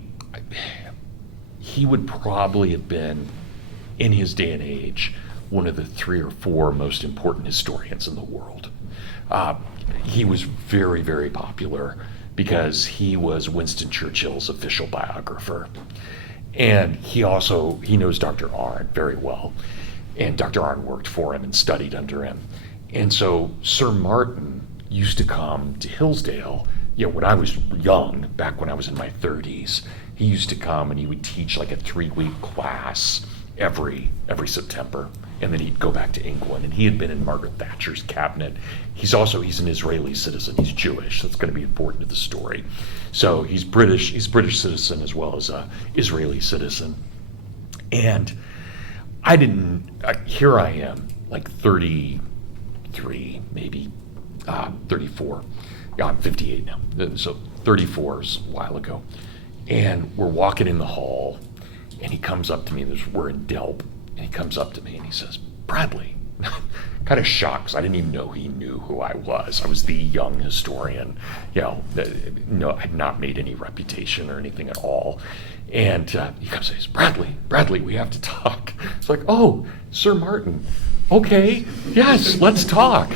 would probably have been, in his day and age, one of the 3 or 4 most important historians in the world. He was very, very popular because he was Winston Churchill's official biographer. And he knows Dr. Arndt very well. And Dr. Arndt worked for him and studied under him. And so Sir Martin used to come to Hillsdale, when I was young, back when I was in my 30s. He used to come and he would teach like a 3-week class every September, and then he'd go back to England. And he had been in Margaret Thatcher's cabinet. He's an Israeli citizen. He's Jewish. That's going to be important to the story. So he's British citizen as well as a Israeli citizen. And here I am, like 33, maybe 34. Yeah, I'm 58 now. So 34 is a while ago. And we're walking in the hall, and he comes up to me. We're in Delp, and he comes up to me and he says, "Bradley." Kind of shocked, 'cause I didn't even know he knew who I was. I was the young historian, no, I had not made any reputation or anything at all. And he comes and says, Bradley, we have to talk. It's like, "Oh, Sir Martin, okay, yes, let's talk."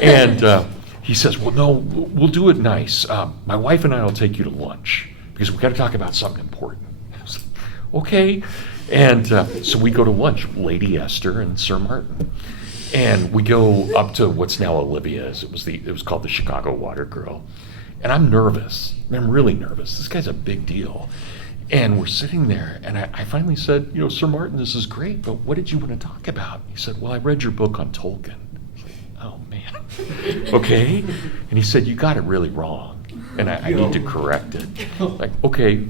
And he says, "Well, no, we'll do it nice. My wife and I will take you to lunch because we got to talk about something important." I was like, "Okay." And so we go to lunch, Lady Esther and Sir Martin. And we go up to what's now Olivia's. It was called the Chicago Water Grill. And I'm nervous. I'm really nervous. This guy's a big deal. And we're sitting there, and I finally said, "Sir Martin, this is great, but what did you want to talk about?" He said, "Well, I read your book on Tolkien." Oh, man. Okay. And he said, "You got it really wrong, and I need to correct it." Like, okay,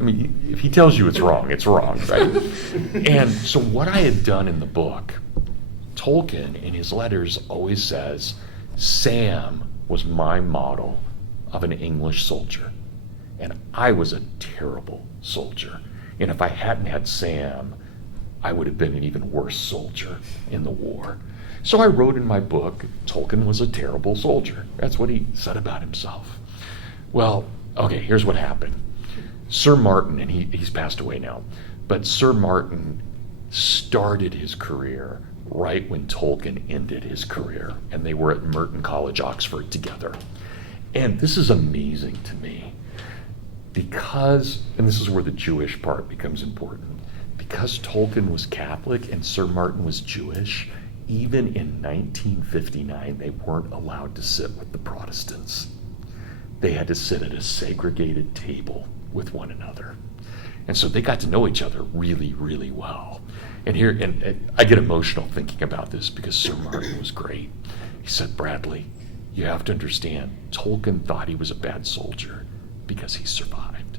if he tells you it's wrong, right? And so what I had done in the book, Tolkien in his letters always says, Sam was my model of an English soldier. And I was a terrible soldier. And if I hadn't had Sam, I would have been an even worse soldier in the war. So I wrote in my book, Tolkien was a terrible soldier. That's what he said about himself. Well, okay, here's what happened. Sir Martin, and he's passed away now, but Sir Martin started his career right when Tolkien ended his career, and they were at Merton College, Oxford together. And this is amazing to me because, and this is where the Jewish part becomes important, because Tolkien was Catholic and Sir Martin was Jewish, even in 1959, they weren't allowed to sit with the Protestants. They had to sit at a segregated table with one another. And so they got to know each other really, really well. And I get emotional thinking about this because Sir Martin was great. He said, "Bradley, you have to understand, Tolkien thought he was a bad soldier because he survived."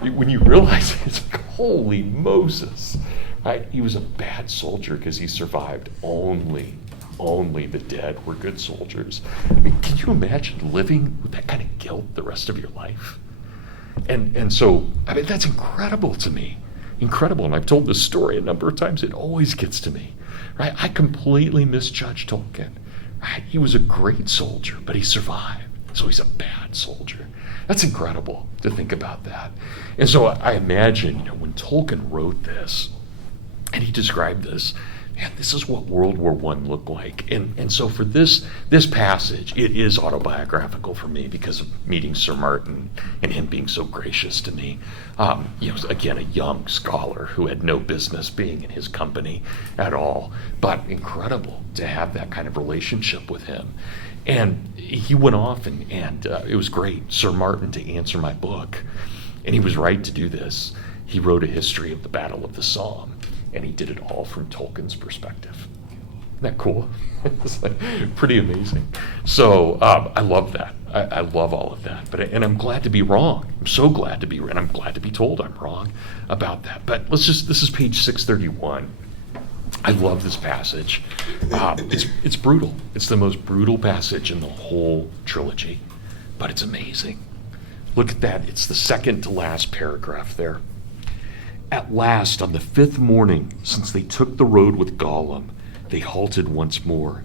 When you realize it, it's like, holy Moses, right? He was a bad soldier because he survived. Only the dead were good soldiers. Can you imagine living with that kind of guilt the rest of your life? And so, that's incredible to me. Incredible. And I've told this story a number of times. It always gets to me, right? I completely misjudged Tolkien. Right? He was a great soldier, but he survived. So he's a bad soldier. That's incredible to think about that. And so I imagine, when Tolkien wrote this, and he described this, man, this is what World War I looked like. And so for this passage, it is autobiographical for me because of meeting Sir Martin and him being so gracious to me. Again, a young scholar who had no business being in his company at all, but incredible to have that kind of relationship with him. And he went off and it was great, Sir Martin, to answer my book. And he was right to do this. He wrote a history of the Battle of the Somme. And he did it all from Tolkien's perspective. Isn't that cool? It's like pretty amazing. So I love that. I love all of that. And I'm glad to be wrong. I'm so glad to be, and I'm glad to be told I'm wrong about that. But this is page 631. I love this passage. It's brutal. It's the most brutal passage in the whole trilogy, but it's amazing. Look at that. It's the second to last paragraph there. At last, on the 5th morning, since they took the road with Gollum, they halted once more.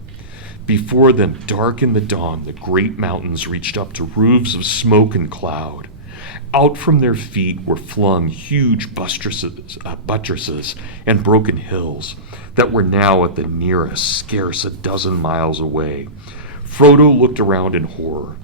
Before them, dark in the dawn, the great mountains reached up to roofs of smoke and cloud. Out from their feet were flung huge buttresses and broken hills that were now at the nearest scarce a dozen miles away. Frodo looked around in horror.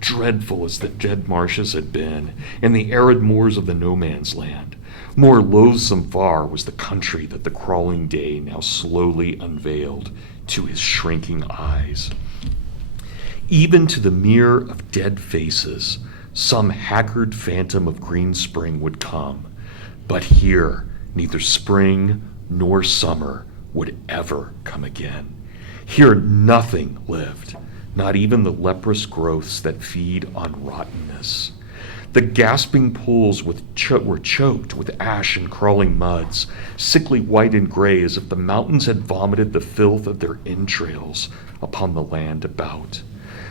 Dreadful as the dead marshes had been, and the arid moors of the no-man's land, more loathsome far was the country that the crawling day now slowly unveiled to his shrinking eyes. Even to the mirror of dead faces, some haggard phantom of green spring would come, but here neither spring nor summer would ever come again. Here nothing lived, not even the leprous growths that feed on rottenness. The gasping pools were choked with ash and crawling muds, sickly white and gray as if the mountains had vomited the filth of their entrails upon the land about.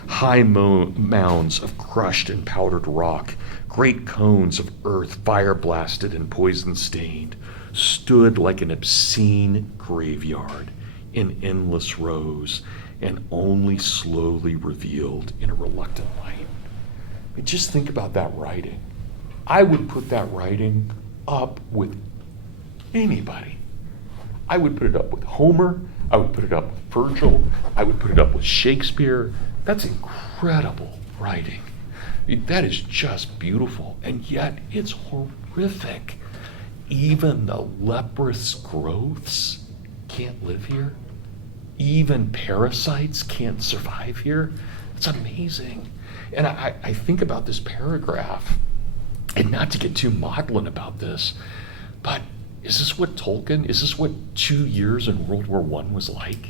High mounds of crushed and powdered rock Great cones of earth, fire blasted and poison stained, stood like an obscene graveyard in endless rows and only slowly revealed in a reluctant light. I mean, just think about that writing. I would put that writing up with anybody. I would put it up with Homer. I would put it up with Virgil. I would put it up with Shakespeare. That's incredible writing. I mean, that is just beautiful, and yet it's horrific. Even the leprous growths can't live here. Even parasites can't survive here. It's amazing. And I think about this paragraph, and not to get too maudlin about this, but is this what is this what 2 years in World War I was like?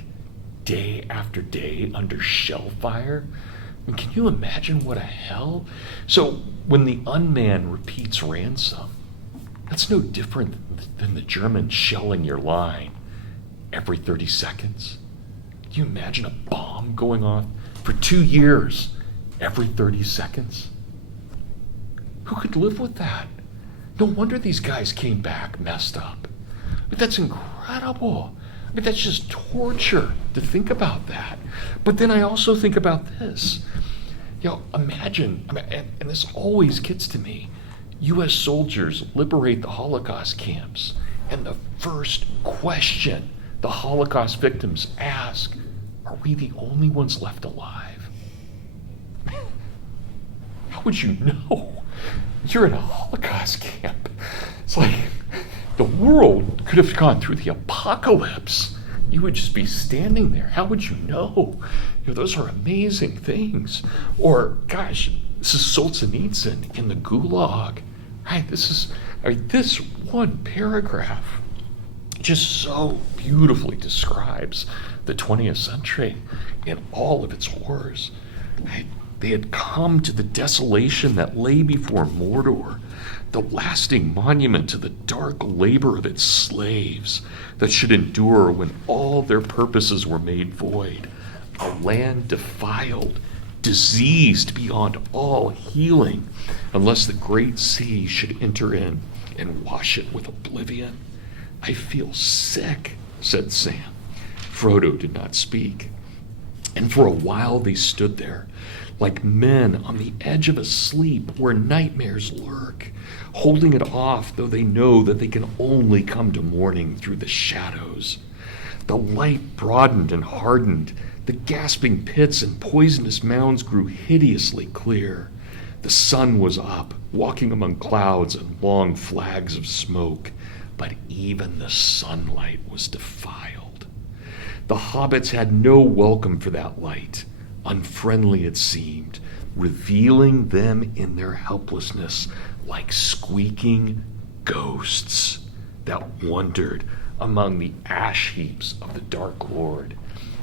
Day after day under shell fire? I mean, can you imagine what a hell? So when the unman repeats ransom, that's no different than the Germans shelling your line every 30 seconds. Can you imagine a bomb going off for 2 years every 30 seconds? Who could live with that? No wonder these guys came back messed up. But that's incredible. I mean, that's just torture to think about that. But then I also think about this. Imagine, and this always gets to me, U.S. soldiers liberate the Holocaust camps, and the first question the Holocaust victims ask, are we the only ones left alive? How would you know? You're in a Holocaust camp. It's like the world could have gone through the apocalypse. You would just be standing there. How would you know? Those are amazing things. Or, gosh, this is Solzhenitsyn in the Gulag. Right? This one paragraph just so beautifully describes the 20th century in all of its horrors. Right? They had come to the desolation that lay before Mordor, the lasting monument to the dark labor of its slaves that should endure when all their purposes were made void. A land defiled, diseased beyond all healing, unless the great sea should enter in and wash it with oblivion. I feel sick, said Sam. Frodo did not speak. And for a while they stood there, like men on the edge of a sleep where nightmares lurk, holding it off though they know that they can only come to morning through the shadows. The light broadened and hardened. The gasping pits and poisonous mounds grew hideously clear. The sun was up, walking among clouds and long flags of smoke, but even the sunlight was defiled. The hobbits had no welcome for that light. Unfriendly it seemed, revealing them in their helplessness like squeaking ghosts that wandered among the ash heaps of the Dark Lord.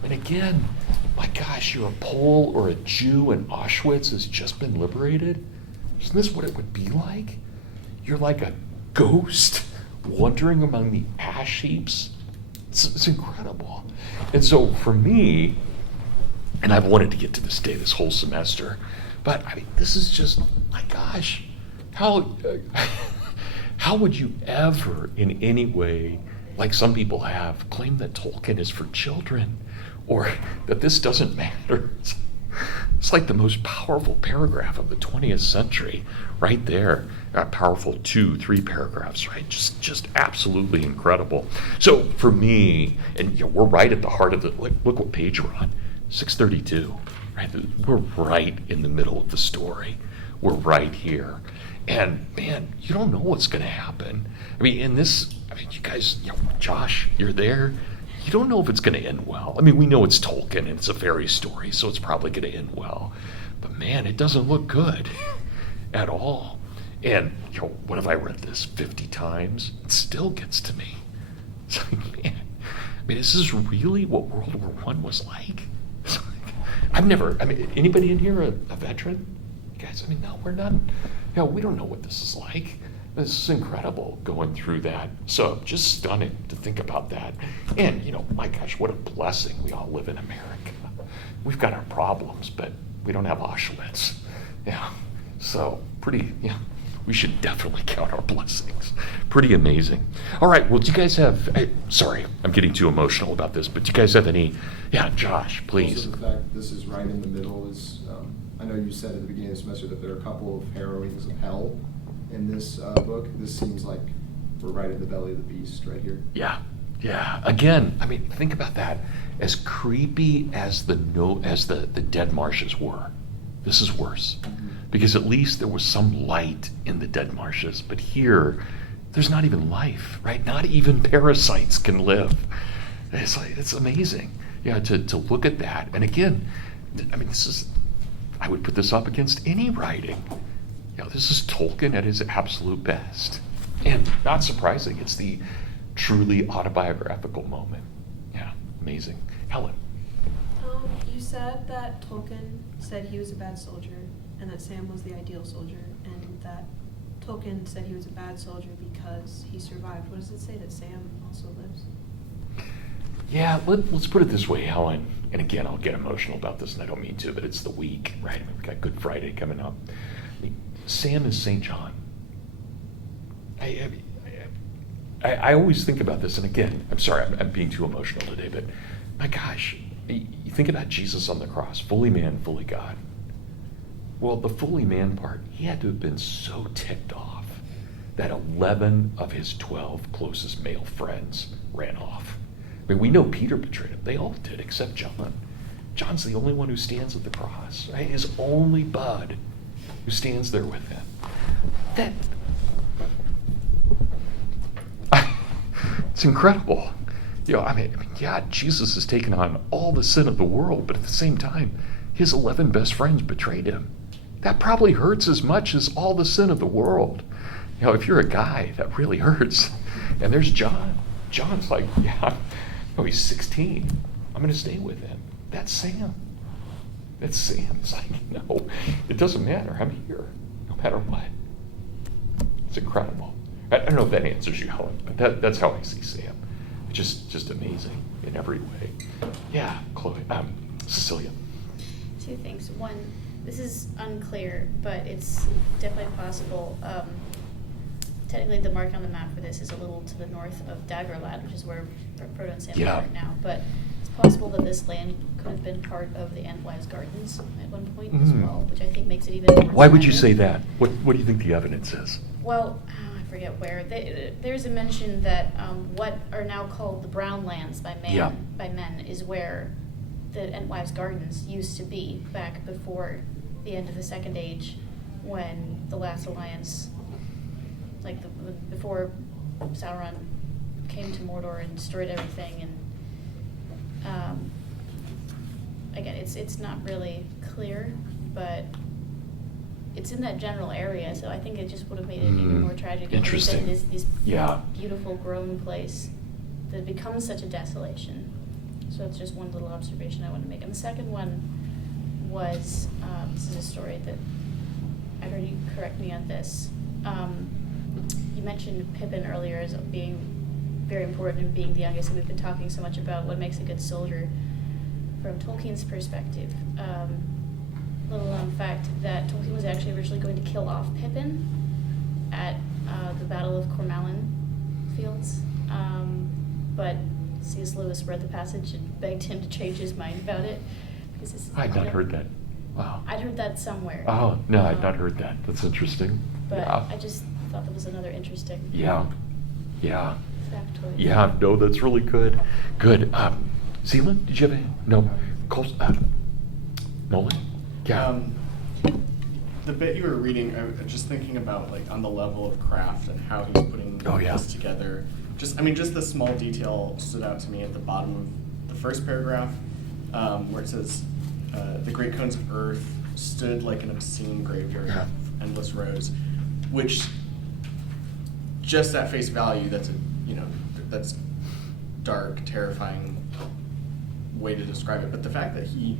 And again, my gosh, you're a Pole or a Jew and Auschwitz has just been liberated? Isn't this what it would be like? You're like a ghost wandering among the ash heaps? It's incredible. And so for me, and I've wanted to get to this day this whole semester, but I mean, this is just, my gosh, how would you ever in any way, like some people have, claim that Tolkien is for children or that this doesn't matter? It's like the most powerful paragraph of the 20th century right there. Powerful 2-3 paragraphs, right? Just absolutely incredible. So for me, and we're right at the heart of the, look what page we're on. 632, right? We're right in the middle of the story. We're right here. And man, you don't know what's going to happen. I mean, you guys, Josh, you're there. You don't know if it's going to end well. I mean, we know it's Tolkien and it's a fairy story, so it's probably going to end well. But man, it doesn't look good at all. And, what have I read this 50 times? It still gets to me. It's like, man, is this really what World War I was like? Anybody in here a veteran? Guys, no, we're not. We don't know what this is like. This is incredible going through that. So just stunning to think about that. And, my gosh, what a blessing we all live in America. We've got our problems, but we don't have Auschwitz. Yeah. So pretty, yeah. We should definitely count our blessings. Pretty amazing. All right, well, do you guys have, sorry, I'm getting too emotional about this, but do you guys have any, yeah, Josh, please. Also, the fact that this is right in the middle is, I know you said at the beginning of the semester that there are a couple of harrowings of hell in this book. This seems like we're right in the belly of the beast right here. Yeah, yeah. Again, I mean, think about that. As creepy as the dead marshes were, this is worse. Because at least there was some light in the dead marshes. But here, there's not even life, right? Not even parasites can live. It's amazing. Yeah, to look at that. And again, I mean, I would put this up against any writing. You know, this is Tolkien at his absolute best. And not surprising, it's the truly autobiographical moment. Yeah, amazing. Helen. You said that Tolkien said he was a bad soldier and that Sam was the ideal soldier, and that Tolkien said he was a bad soldier because he survived. What does it say that Sam also lives? Yeah, let's put it this way, Helen. And again, I'll get emotional about this, and I don't mean to, but it's the week, right? I mean, we've got Good Friday coming up. I mean, Sam is St. John. I always think about this, and again, I'm sorry, I'm being too emotional today, but my gosh, you think about Jesus on the cross, fully man, fully God. Well, the fully man part, he had to have been so ticked off that 11 of his 12 closest male friends ran off. I mean, we know Peter betrayed him. They all did, except John. John's the only one who stands at the cross, right? His only bud who stands there with him. It's incredible. You know, I mean, yeah, Jesus has taken on all the sin of the world, but at the same time, his 11 best friends betrayed him. That probably hurts as much as all the sin of the world. You know, if you're a guy, that really hurts. And there's John. John's like, yeah, oh, he's 16. I'm going to stay with him. That's Sam. That's Sam. It's like, no, it doesn't matter. I'm here, no matter what. It's incredible. I don't know if that answers you, Helen, but that's how I see Sam. Just amazing in every way. Yeah, Chloe, Cecilia. Two things. One, this is unclear, but it's definitely possible. Technically, the mark on the map for this is a little to the north of Daggerlad, which is where Frodo and Sam are now. But it's possible that this land could have been part of the Antwise Gardens at one point as well, which I think makes it even more. Why would you say that? What do you think the evidence is? Well, I forget where. There's a mention that what are now called the Brown Lands by men is where the Entwise Gardens used to be back before the end of the Second Age, when the Last Alliance, like before Sauron came to Mordor and destroyed everything. And again, it's not really clear, but it's in that general area, so I think it just would have made it even more tragic. Interesting. This beautiful grown place that becomes such a desolation. So it's just one little observation I want to make. And the second one was, this is a story that I heard you correct me on this. You mentioned Pippin earlier as being very important and being the youngest, and we've been talking so much about what makes a good soldier from Tolkien's perspective. Little known fact that Tolkien was actually originally going to kill off Pippin at the Battle of Cormallen Fields, but C.S. Lewis read the passage and begged him to change his mind about it. Because I'd not heard that. Wow. I'd heard that somewhere. Oh, no, I'd not heard that. That's interesting. But yeah. I just thought that was another interesting factoid. Yeah, no, that's really good. Good. Zealand, did you have a, no, Nolan? Yeah. The bit you were reading, I was just thinking about, like, on the level of craft and how he's putting this together. Just the small detail stood out to me at the bottom of the first paragraph, where it says, the great cones of earth stood like an obscene graveyard of endless rows, which, just at face value, that's that's dark, terrifying way to describe it. But the fact that he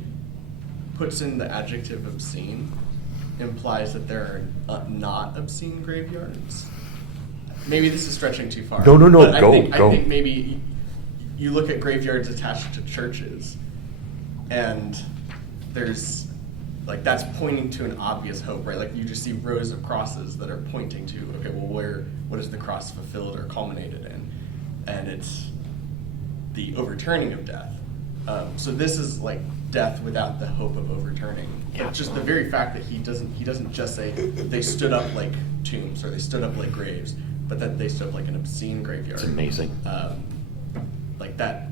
puts in the adjective obscene implies that there are not obscene graveyards. Maybe this is stretching too far. No, but go. I think maybe you look at graveyards attached to churches, and there's like that's pointing to an obvious hope, right? Like you just see rows of crosses that are pointing to, okay, well, what is the cross fulfilled or culminated in? And it's the overturning of death. So this is like death without the hope of overturning. Yeah. Just the very fact that he doesn't just say they stood up like tombs or they stood up like graves, but that they stood up like an obscene graveyard. It's amazing. Like that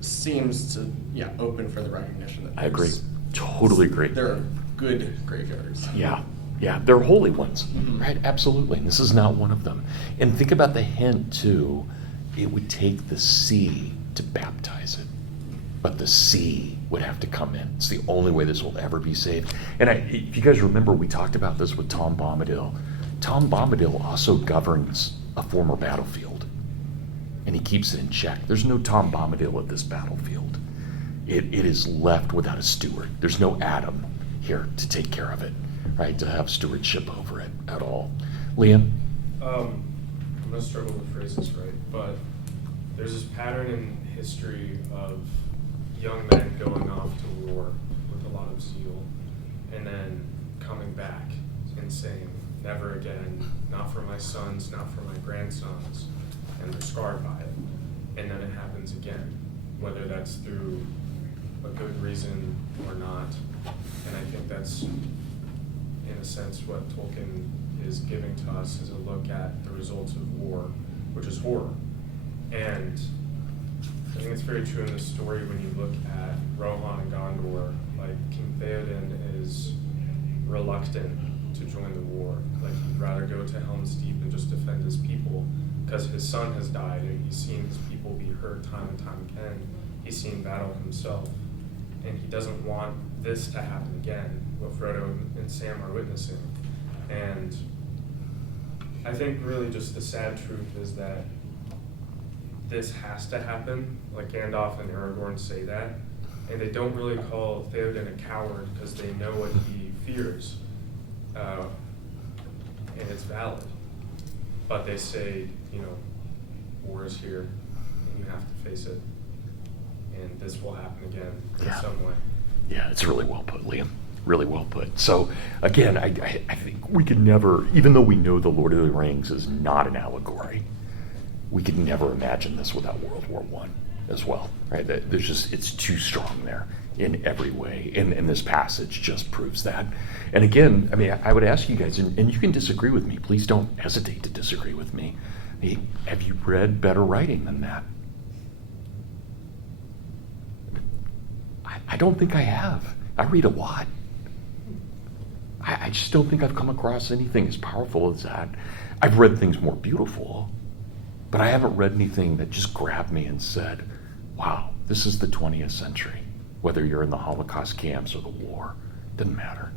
seems to open for the recognition that I agree. Totally agree. there are good graveyards. Yeah, they're holy ones, Mhm. right? Absolutely. And this is not one of them. And think about the hint, too. It would take the sea to baptize it, but the sea would have to come in. It's the only way this will ever be saved. And if you guys remember, we talked about this with Tom Bombadil. Tom Bombadil also governs a former battlefield, and he keeps it in check. There's no Tom Bombadil at this battlefield. It is left without a steward. There's no Adam here to take care of it, right? To have stewardship over it at all. Liam? I'm gonna struggle to phrase this right, but there's this pattern in history of young men going off to war with a lot of zeal and then coming back and saying, never again, not for my sons, not for my grandsons, and they're scarred by it. And then it happens again, whether that's through a good reason or not. And I think that's, in a sense, what Tolkien is giving to us, is a look at the results of war, which is horror. And I think it's very true in this story when you look at Rohan and Gondor. Like, King Theoden is reluctant to join the war. Like, he'd rather go to Helm's Deep and just defend his people, because his son has died and he's seen his people be hurt time and time again. He's seen battle himself. And he doesn't want this to happen again, what Frodo and Sam are witnessing. And I think really just the sad truth is that this has to happen. Like Gandalf and Aragorn say that. And they don't really call Theoden a coward because they know what he fears. And it's valid. But they say, war is here and you have to face it. And this will happen again in some way. Yeah, it's really well put, Liam. Really well put. So, again, I think we could never, even though we know the Lord of the Rings is not an allegory, we could never imagine this without World War I as well, right? There's just, it's too strong there in every way. And this passage just proves that. And again, I mean, I would ask you guys, and you can disagree with me. Please don't hesitate to disagree with me. Have you read better writing than that? I don't think I have. I read a lot. I just don't think I've come across anything as powerful as that. I've read things more beautiful, but I haven't read anything that just grabbed me and said, wow, this is the 20th century. Whether you're in the Holocaust camps or the war, doesn't matter.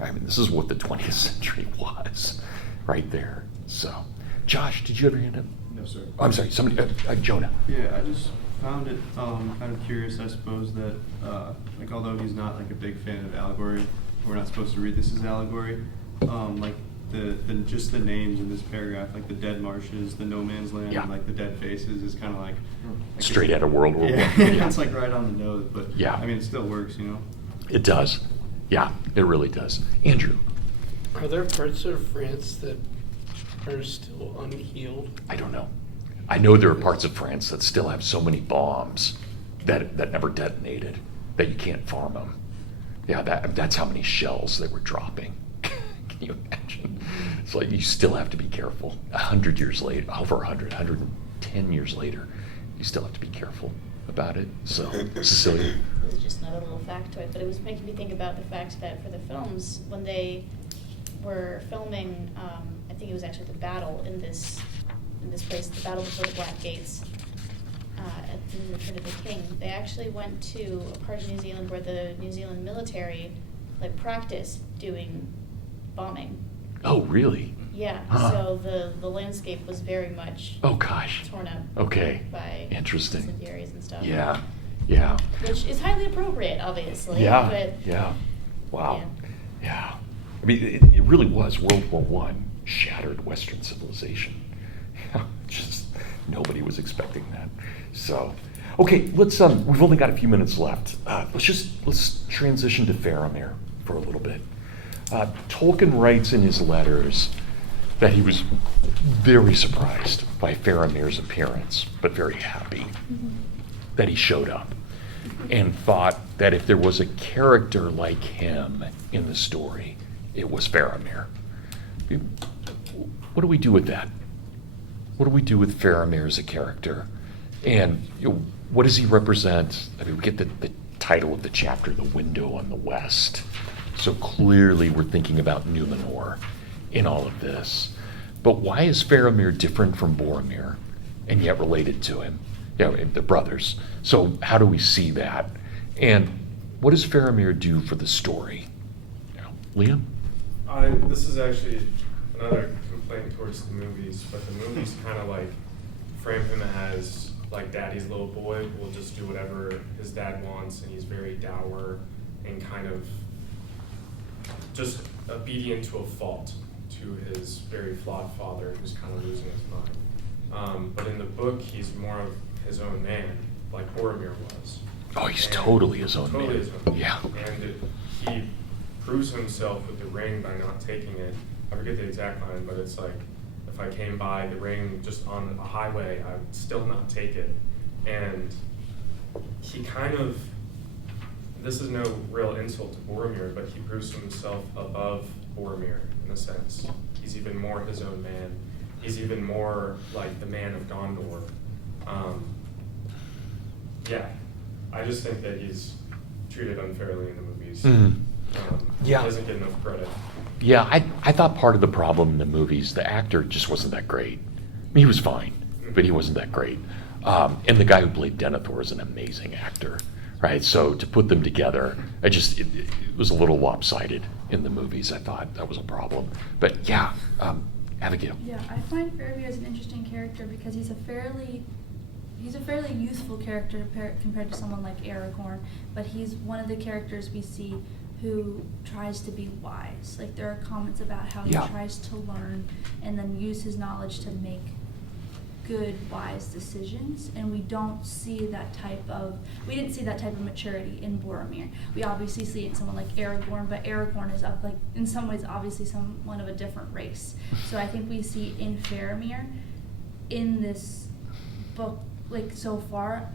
I mean, this is what the 20th century was, right there. So, Josh, did you ever end up? No, sir. Oh, I'm sorry, somebody, Jonah. Yeah, I just found it kind of curious, I suppose, that like although he's not like a big fan of allegory, we're not supposed to read this as allegory. Like the just the names in this paragraph, like the dead marshes, the no man's land, and like the dead faces, is kind of like Straight out of World War I. Yeah, it's like right on the nose, but yeah, I mean it still works, It does. Yeah, it really does. Andrew. Are there parts of France that are still unhealed? I don't know. I know there are parts of France that still have so many bombs that never detonated that you can't farm them. Yeah, that's how many shells they were dropping. Can you imagine? It's like you still have to be careful. 100 years later, over 110 years later, you still have to be careful about it. So, Cecilia. There's just another little factoid, but it was making me think about the fact that for the films, when they were filming, I think it was actually the battle in this place, the battle before the Black Gates, in the Return of the King, they actually went to a part of New Zealand where the New Zealand military practiced doing bombing. Oh, really? Yeah. Huh. So the landscape was very much torn up. Okay. By interesting incendiaries and stuff. Yeah. Yeah. Which is highly appropriate, obviously. Yeah. But yeah. Wow. Yeah. I mean, it really was. World War I shattered Western civilization. Just nobody was expecting that. So, okay, let's. We've only got a few minutes left. Let's transition to Faramir for for a little bit. Tolkien writes in his letters that he was very surprised by Faramir's appearance, but very happy that he showed up, and thought that if there was a character like him in the story, it was Faramir. What do we do with that? What do we do with Faramir as a character? And what does he represent? I mean, we get the title of the chapter, The Window on the West. So clearly we're thinking about Numenor in all of this. But why is Faramir different from Boromir and yet related to him? The brothers. So how do we see that? And what does Faramir do for the story? Liam? This is actually another complaint towards the movies, but the movies kind of like frame him as like daddy's little boy will just do whatever his dad wants, and he's very dour and kind of just obedient to a fault to his very flawed father who's kind of losing his mind. But in the book, he's more of his own man, like Boromir was. Oh, he's totally his own totally man. His own Yeah. And he proves himself with the ring by not taking it. I forget the exact line, but it's like, if I came by the ring just on a highway, I would still not take it. And he kind of, this is no real insult to Boromir, but he proves himself above Boromir in a sense. He's even more his own man. He's even more like the man of Gondor. Yeah, I just think that he's treated unfairly in the movies. Yeah. He doesn't get enough credit. Yeah, I thought part of the problem in the movies, the actor just wasn't that great. I mean, he was fine, but he wasn't that great. And the guy who played Denethor is an amazing actor, right? So to put them together, it was a little lopsided in the movies. I thought that was a problem. But yeah, Abigail. Yeah, I find Faramir as an interesting character because he's a fairly youthful character compared to someone like Aragorn, but he's one of the characters we see who tries to be wise. Like, there are comments about how he tries to learn and then use his knowledge to make good, wise decisions, and we didn't see that type of maturity in Boromir. We obviously see it in someone like Aragorn, but Aragorn is of, like, in some ways, obviously someone of a different race. So I think we see in Faramir, in this book, like, so far,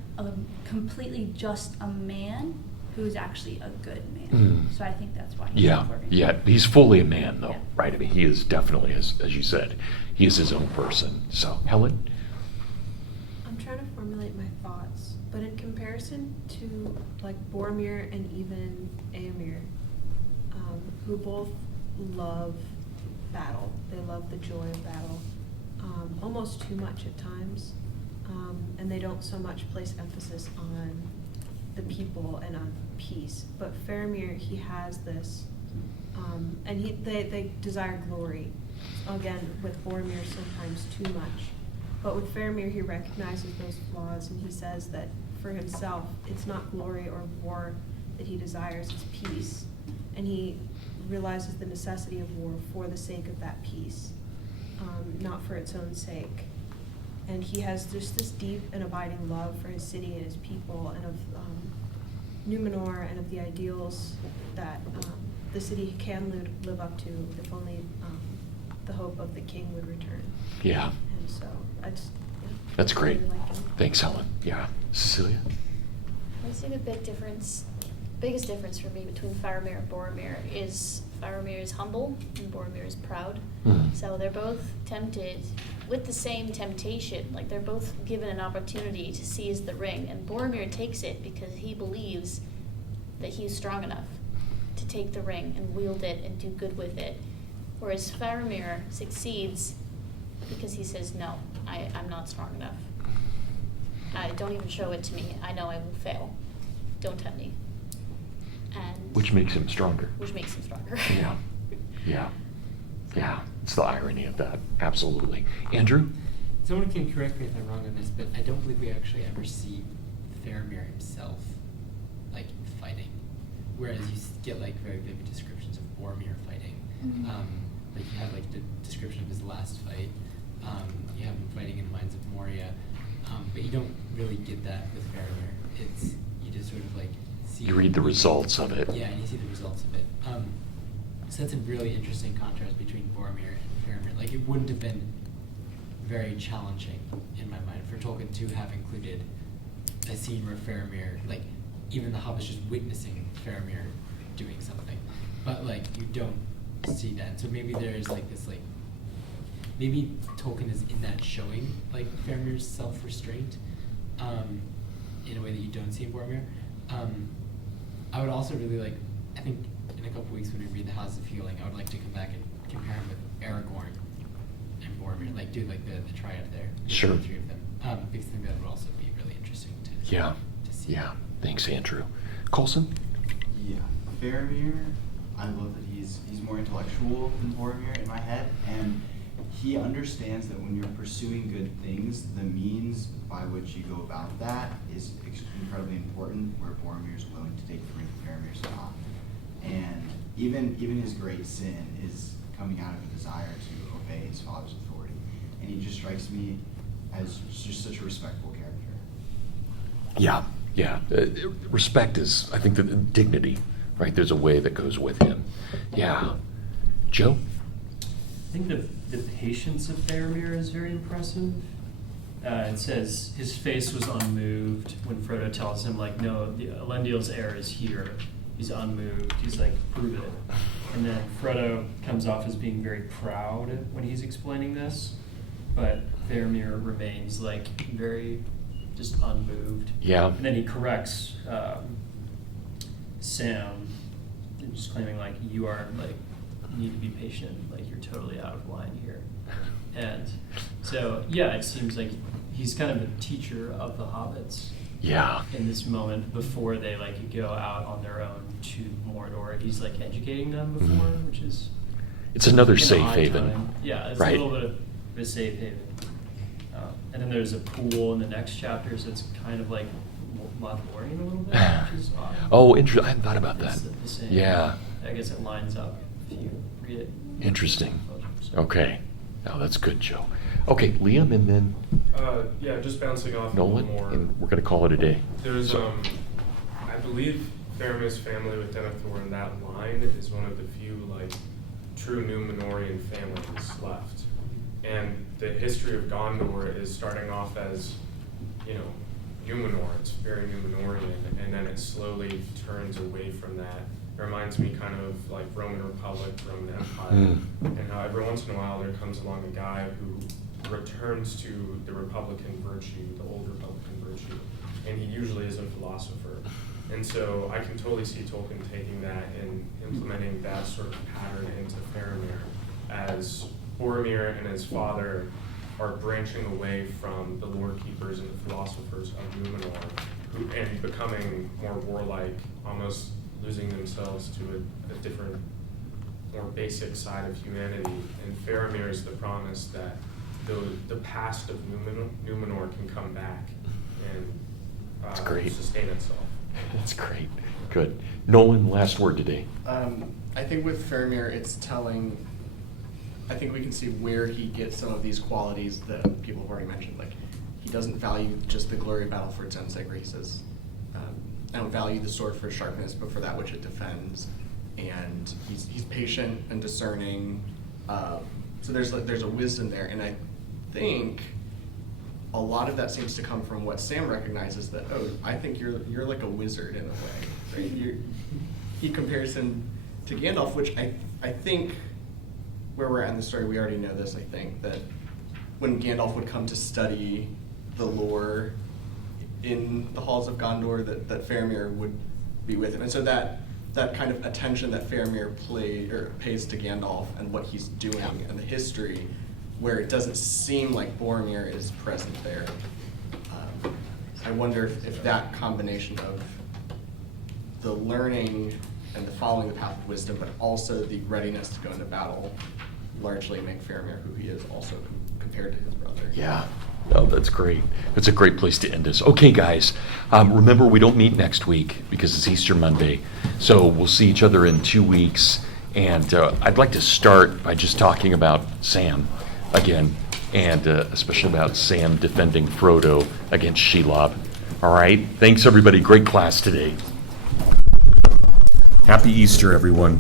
completely just a man who's actually a good man. So I think that's why he's important. Yeah, he's fully a man, though, Yeah. right? I mean, he is definitely, as you said, he is his own person. So, Helen? I'm trying to formulate my thoughts, but in comparison to like Boromir and even Éomer, who both love battle, they love the joy of battle, almost too much at times, and they don't so much place emphasis on the people and on peace. But Faramir, he has this, and they desire glory. Again, with Boromir, sometimes too much. But with Faramir, he recognizes those flaws, and he says that for himself, it's not glory or war that he desires, it's peace. And he realizes the necessity of war for the sake of that peace, not for its own sake. And he has just this deep and abiding love for his city and his people, and of Numenor, and of the ideals that the city can live up to if only the hope of the king would return. Yeah. And so That's great. really like him. Thanks, Helen. Yeah. Cecilia? I see the biggest difference for me between Faramir and Boromir is Faramir is humble and Boromir is proud. So they're both tempted with the same temptation. Like, they're both given an opportunity to seize the ring, and Boromir takes it because he believes that he's strong enough to take the ring and wield it and do good with it. Whereas Faramir succeeds because he says, no, I'm not strong enough. Don't even show it to me. I know I will fail. Don't tempt me. And Which makes him stronger. Which makes him stronger. Yeah. It's the irony of that. Absolutely. Andrew? Someone can correct me if I'm wrong on this, but I don't believe we actually ever see Faramir himself, like, fighting. Whereas you get, like, very vivid descriptions of Boromir fighting. Like, you have, like, the description of his last fight. You have him fighting in the Mines of Moria. But you don't really get that with Faramir. You just sort of, like, see. You read the results of it. Yeah, and you see the results of it. So that's a really interesting contrast between Boromir and Faramir. Like, it wouldn't have been very challenging in my mind for Tolkien to have included a scene where Faramir, like, even the Hobbit's just witnessing Faramir doing something. But, like, you don't see that. So maybe there's, like, this, like, maybe Tolkien is in that showing, like, Faramir's self-restraint in a way that you don't see in Boromir. I would also really like, I think in a couple weeks when we read The House of Healing, I would like to come back and compare him with Aragorn and Boromir, like do like the triad there. Sure. The three of them. Because I think that would also be really interesting to see. Yeah. Thanks, Andrew. Coulson? Yeah, Faramir, I love that he's more intellectual than Boromir in my head, and he understands that when you're pursuing good things, the means by which you go about that is incredibly important, where Boromir is willing to take the ring, Faramir's not. And even his great sin is coming out of a desire to obey his father's authority. And he just strikes me as just such a respectful character. Yeah. Respect is, I think, the dignity, right? There's a way that goes with him. Yeah. Joe? I think the patience of Faramir is very impressive. It says his face was unmoved when Frodo tells him, like, no, Elendil's heir is here. He's unmoved. He's like, prove it. And then Frodo comes off as being very proud when he's explaining this, but Faramir remains like very just unmoved. Yeah. And then he corrects Sam, just claiming like, you are like, you need to be patient. Like, you're totally out of line here. And so, yeah, it seems like he's kind of a teacher of the hobbits. Yeah. In this moment before they like go out on their own to Mordor, he's like educating them before, which is It's another an safe odd haven. time. Yeah, it's right? a little bit of a safe haven. And then there's a pool in the next chapter, so it's kind of like Lothlorien a little bit, which is odd. Oh, interesting. I hadn't thought about that. It's the same. Yeah. I guess it lines up if you read it. Interesting. So. Okay. Oh, that's good, Joe. Okay, Liam, and then Yeah, just bouncing off a Nolan, little more. and we're going to call it a day. There's, I believe Faramir's family with Denethor in that line is one of the few, like, true Númenorian families left. And the history of Gondor is starting off as, you know, Numenor. It's very Númenorian, and then it slowly turns away from that. It reminds me kind of like Roman Republic, Roman Empire, and how every once in a while there comes along a guy who returns to the Republican virtue, the old Republican virtue, and he usually is a philosopher. And so I can totally see Tolkien taking that and implementing that sort of pattern into Faramir, as Boromir and his father are branching away from the lore keepers and the philosophers of Númenor, and becoming more warlike, almost losing themselves to a different, more basic side of humanity. And Faramir is the promise that the past of Númenor can come back and sustain itself. That's great. Good. Nolan, last word today. I think with Faramir, it's telling. I think we can see where he gets some of these qualities that people have already mentioned. Like, he doesn't value just the glory of battle for its own sake, where he says, I don't value the sword for its sharpness, but for that which it defends. And he's patient and discerning. So there's a wisdom there, and I think a lot of that seems to come from what Sam recognizes, that, oh, I think you're like a wizard in a way. Right? He compares him to Gandalf, which I think, where we're at in the story, we already know this, I think, that when Gandalf would come to study the lore in the halls of Gondor, that Faramir would be with him. And so that kind of attention that Faramir pays to Gandalf and what he's doing and the history, where it doesn't seem like Boromir is present there. I wonder if that combination of the learning and the following the path of wisdom, but also the readiness to go into battle, largely make Faramir who he is, also compared to his brother. Yeah. Oh, that's great. That's a great place to end this. Okay, guys. Remember, we don't meet next week because it's Easter Monday. So we'll see each other in 2 weeks. And I'd like to start by just talking about Sam again, and especially about Sam defending Frodo against Shelob. All right? Thanks, everybody. Great class today. Happy Easter, everyone.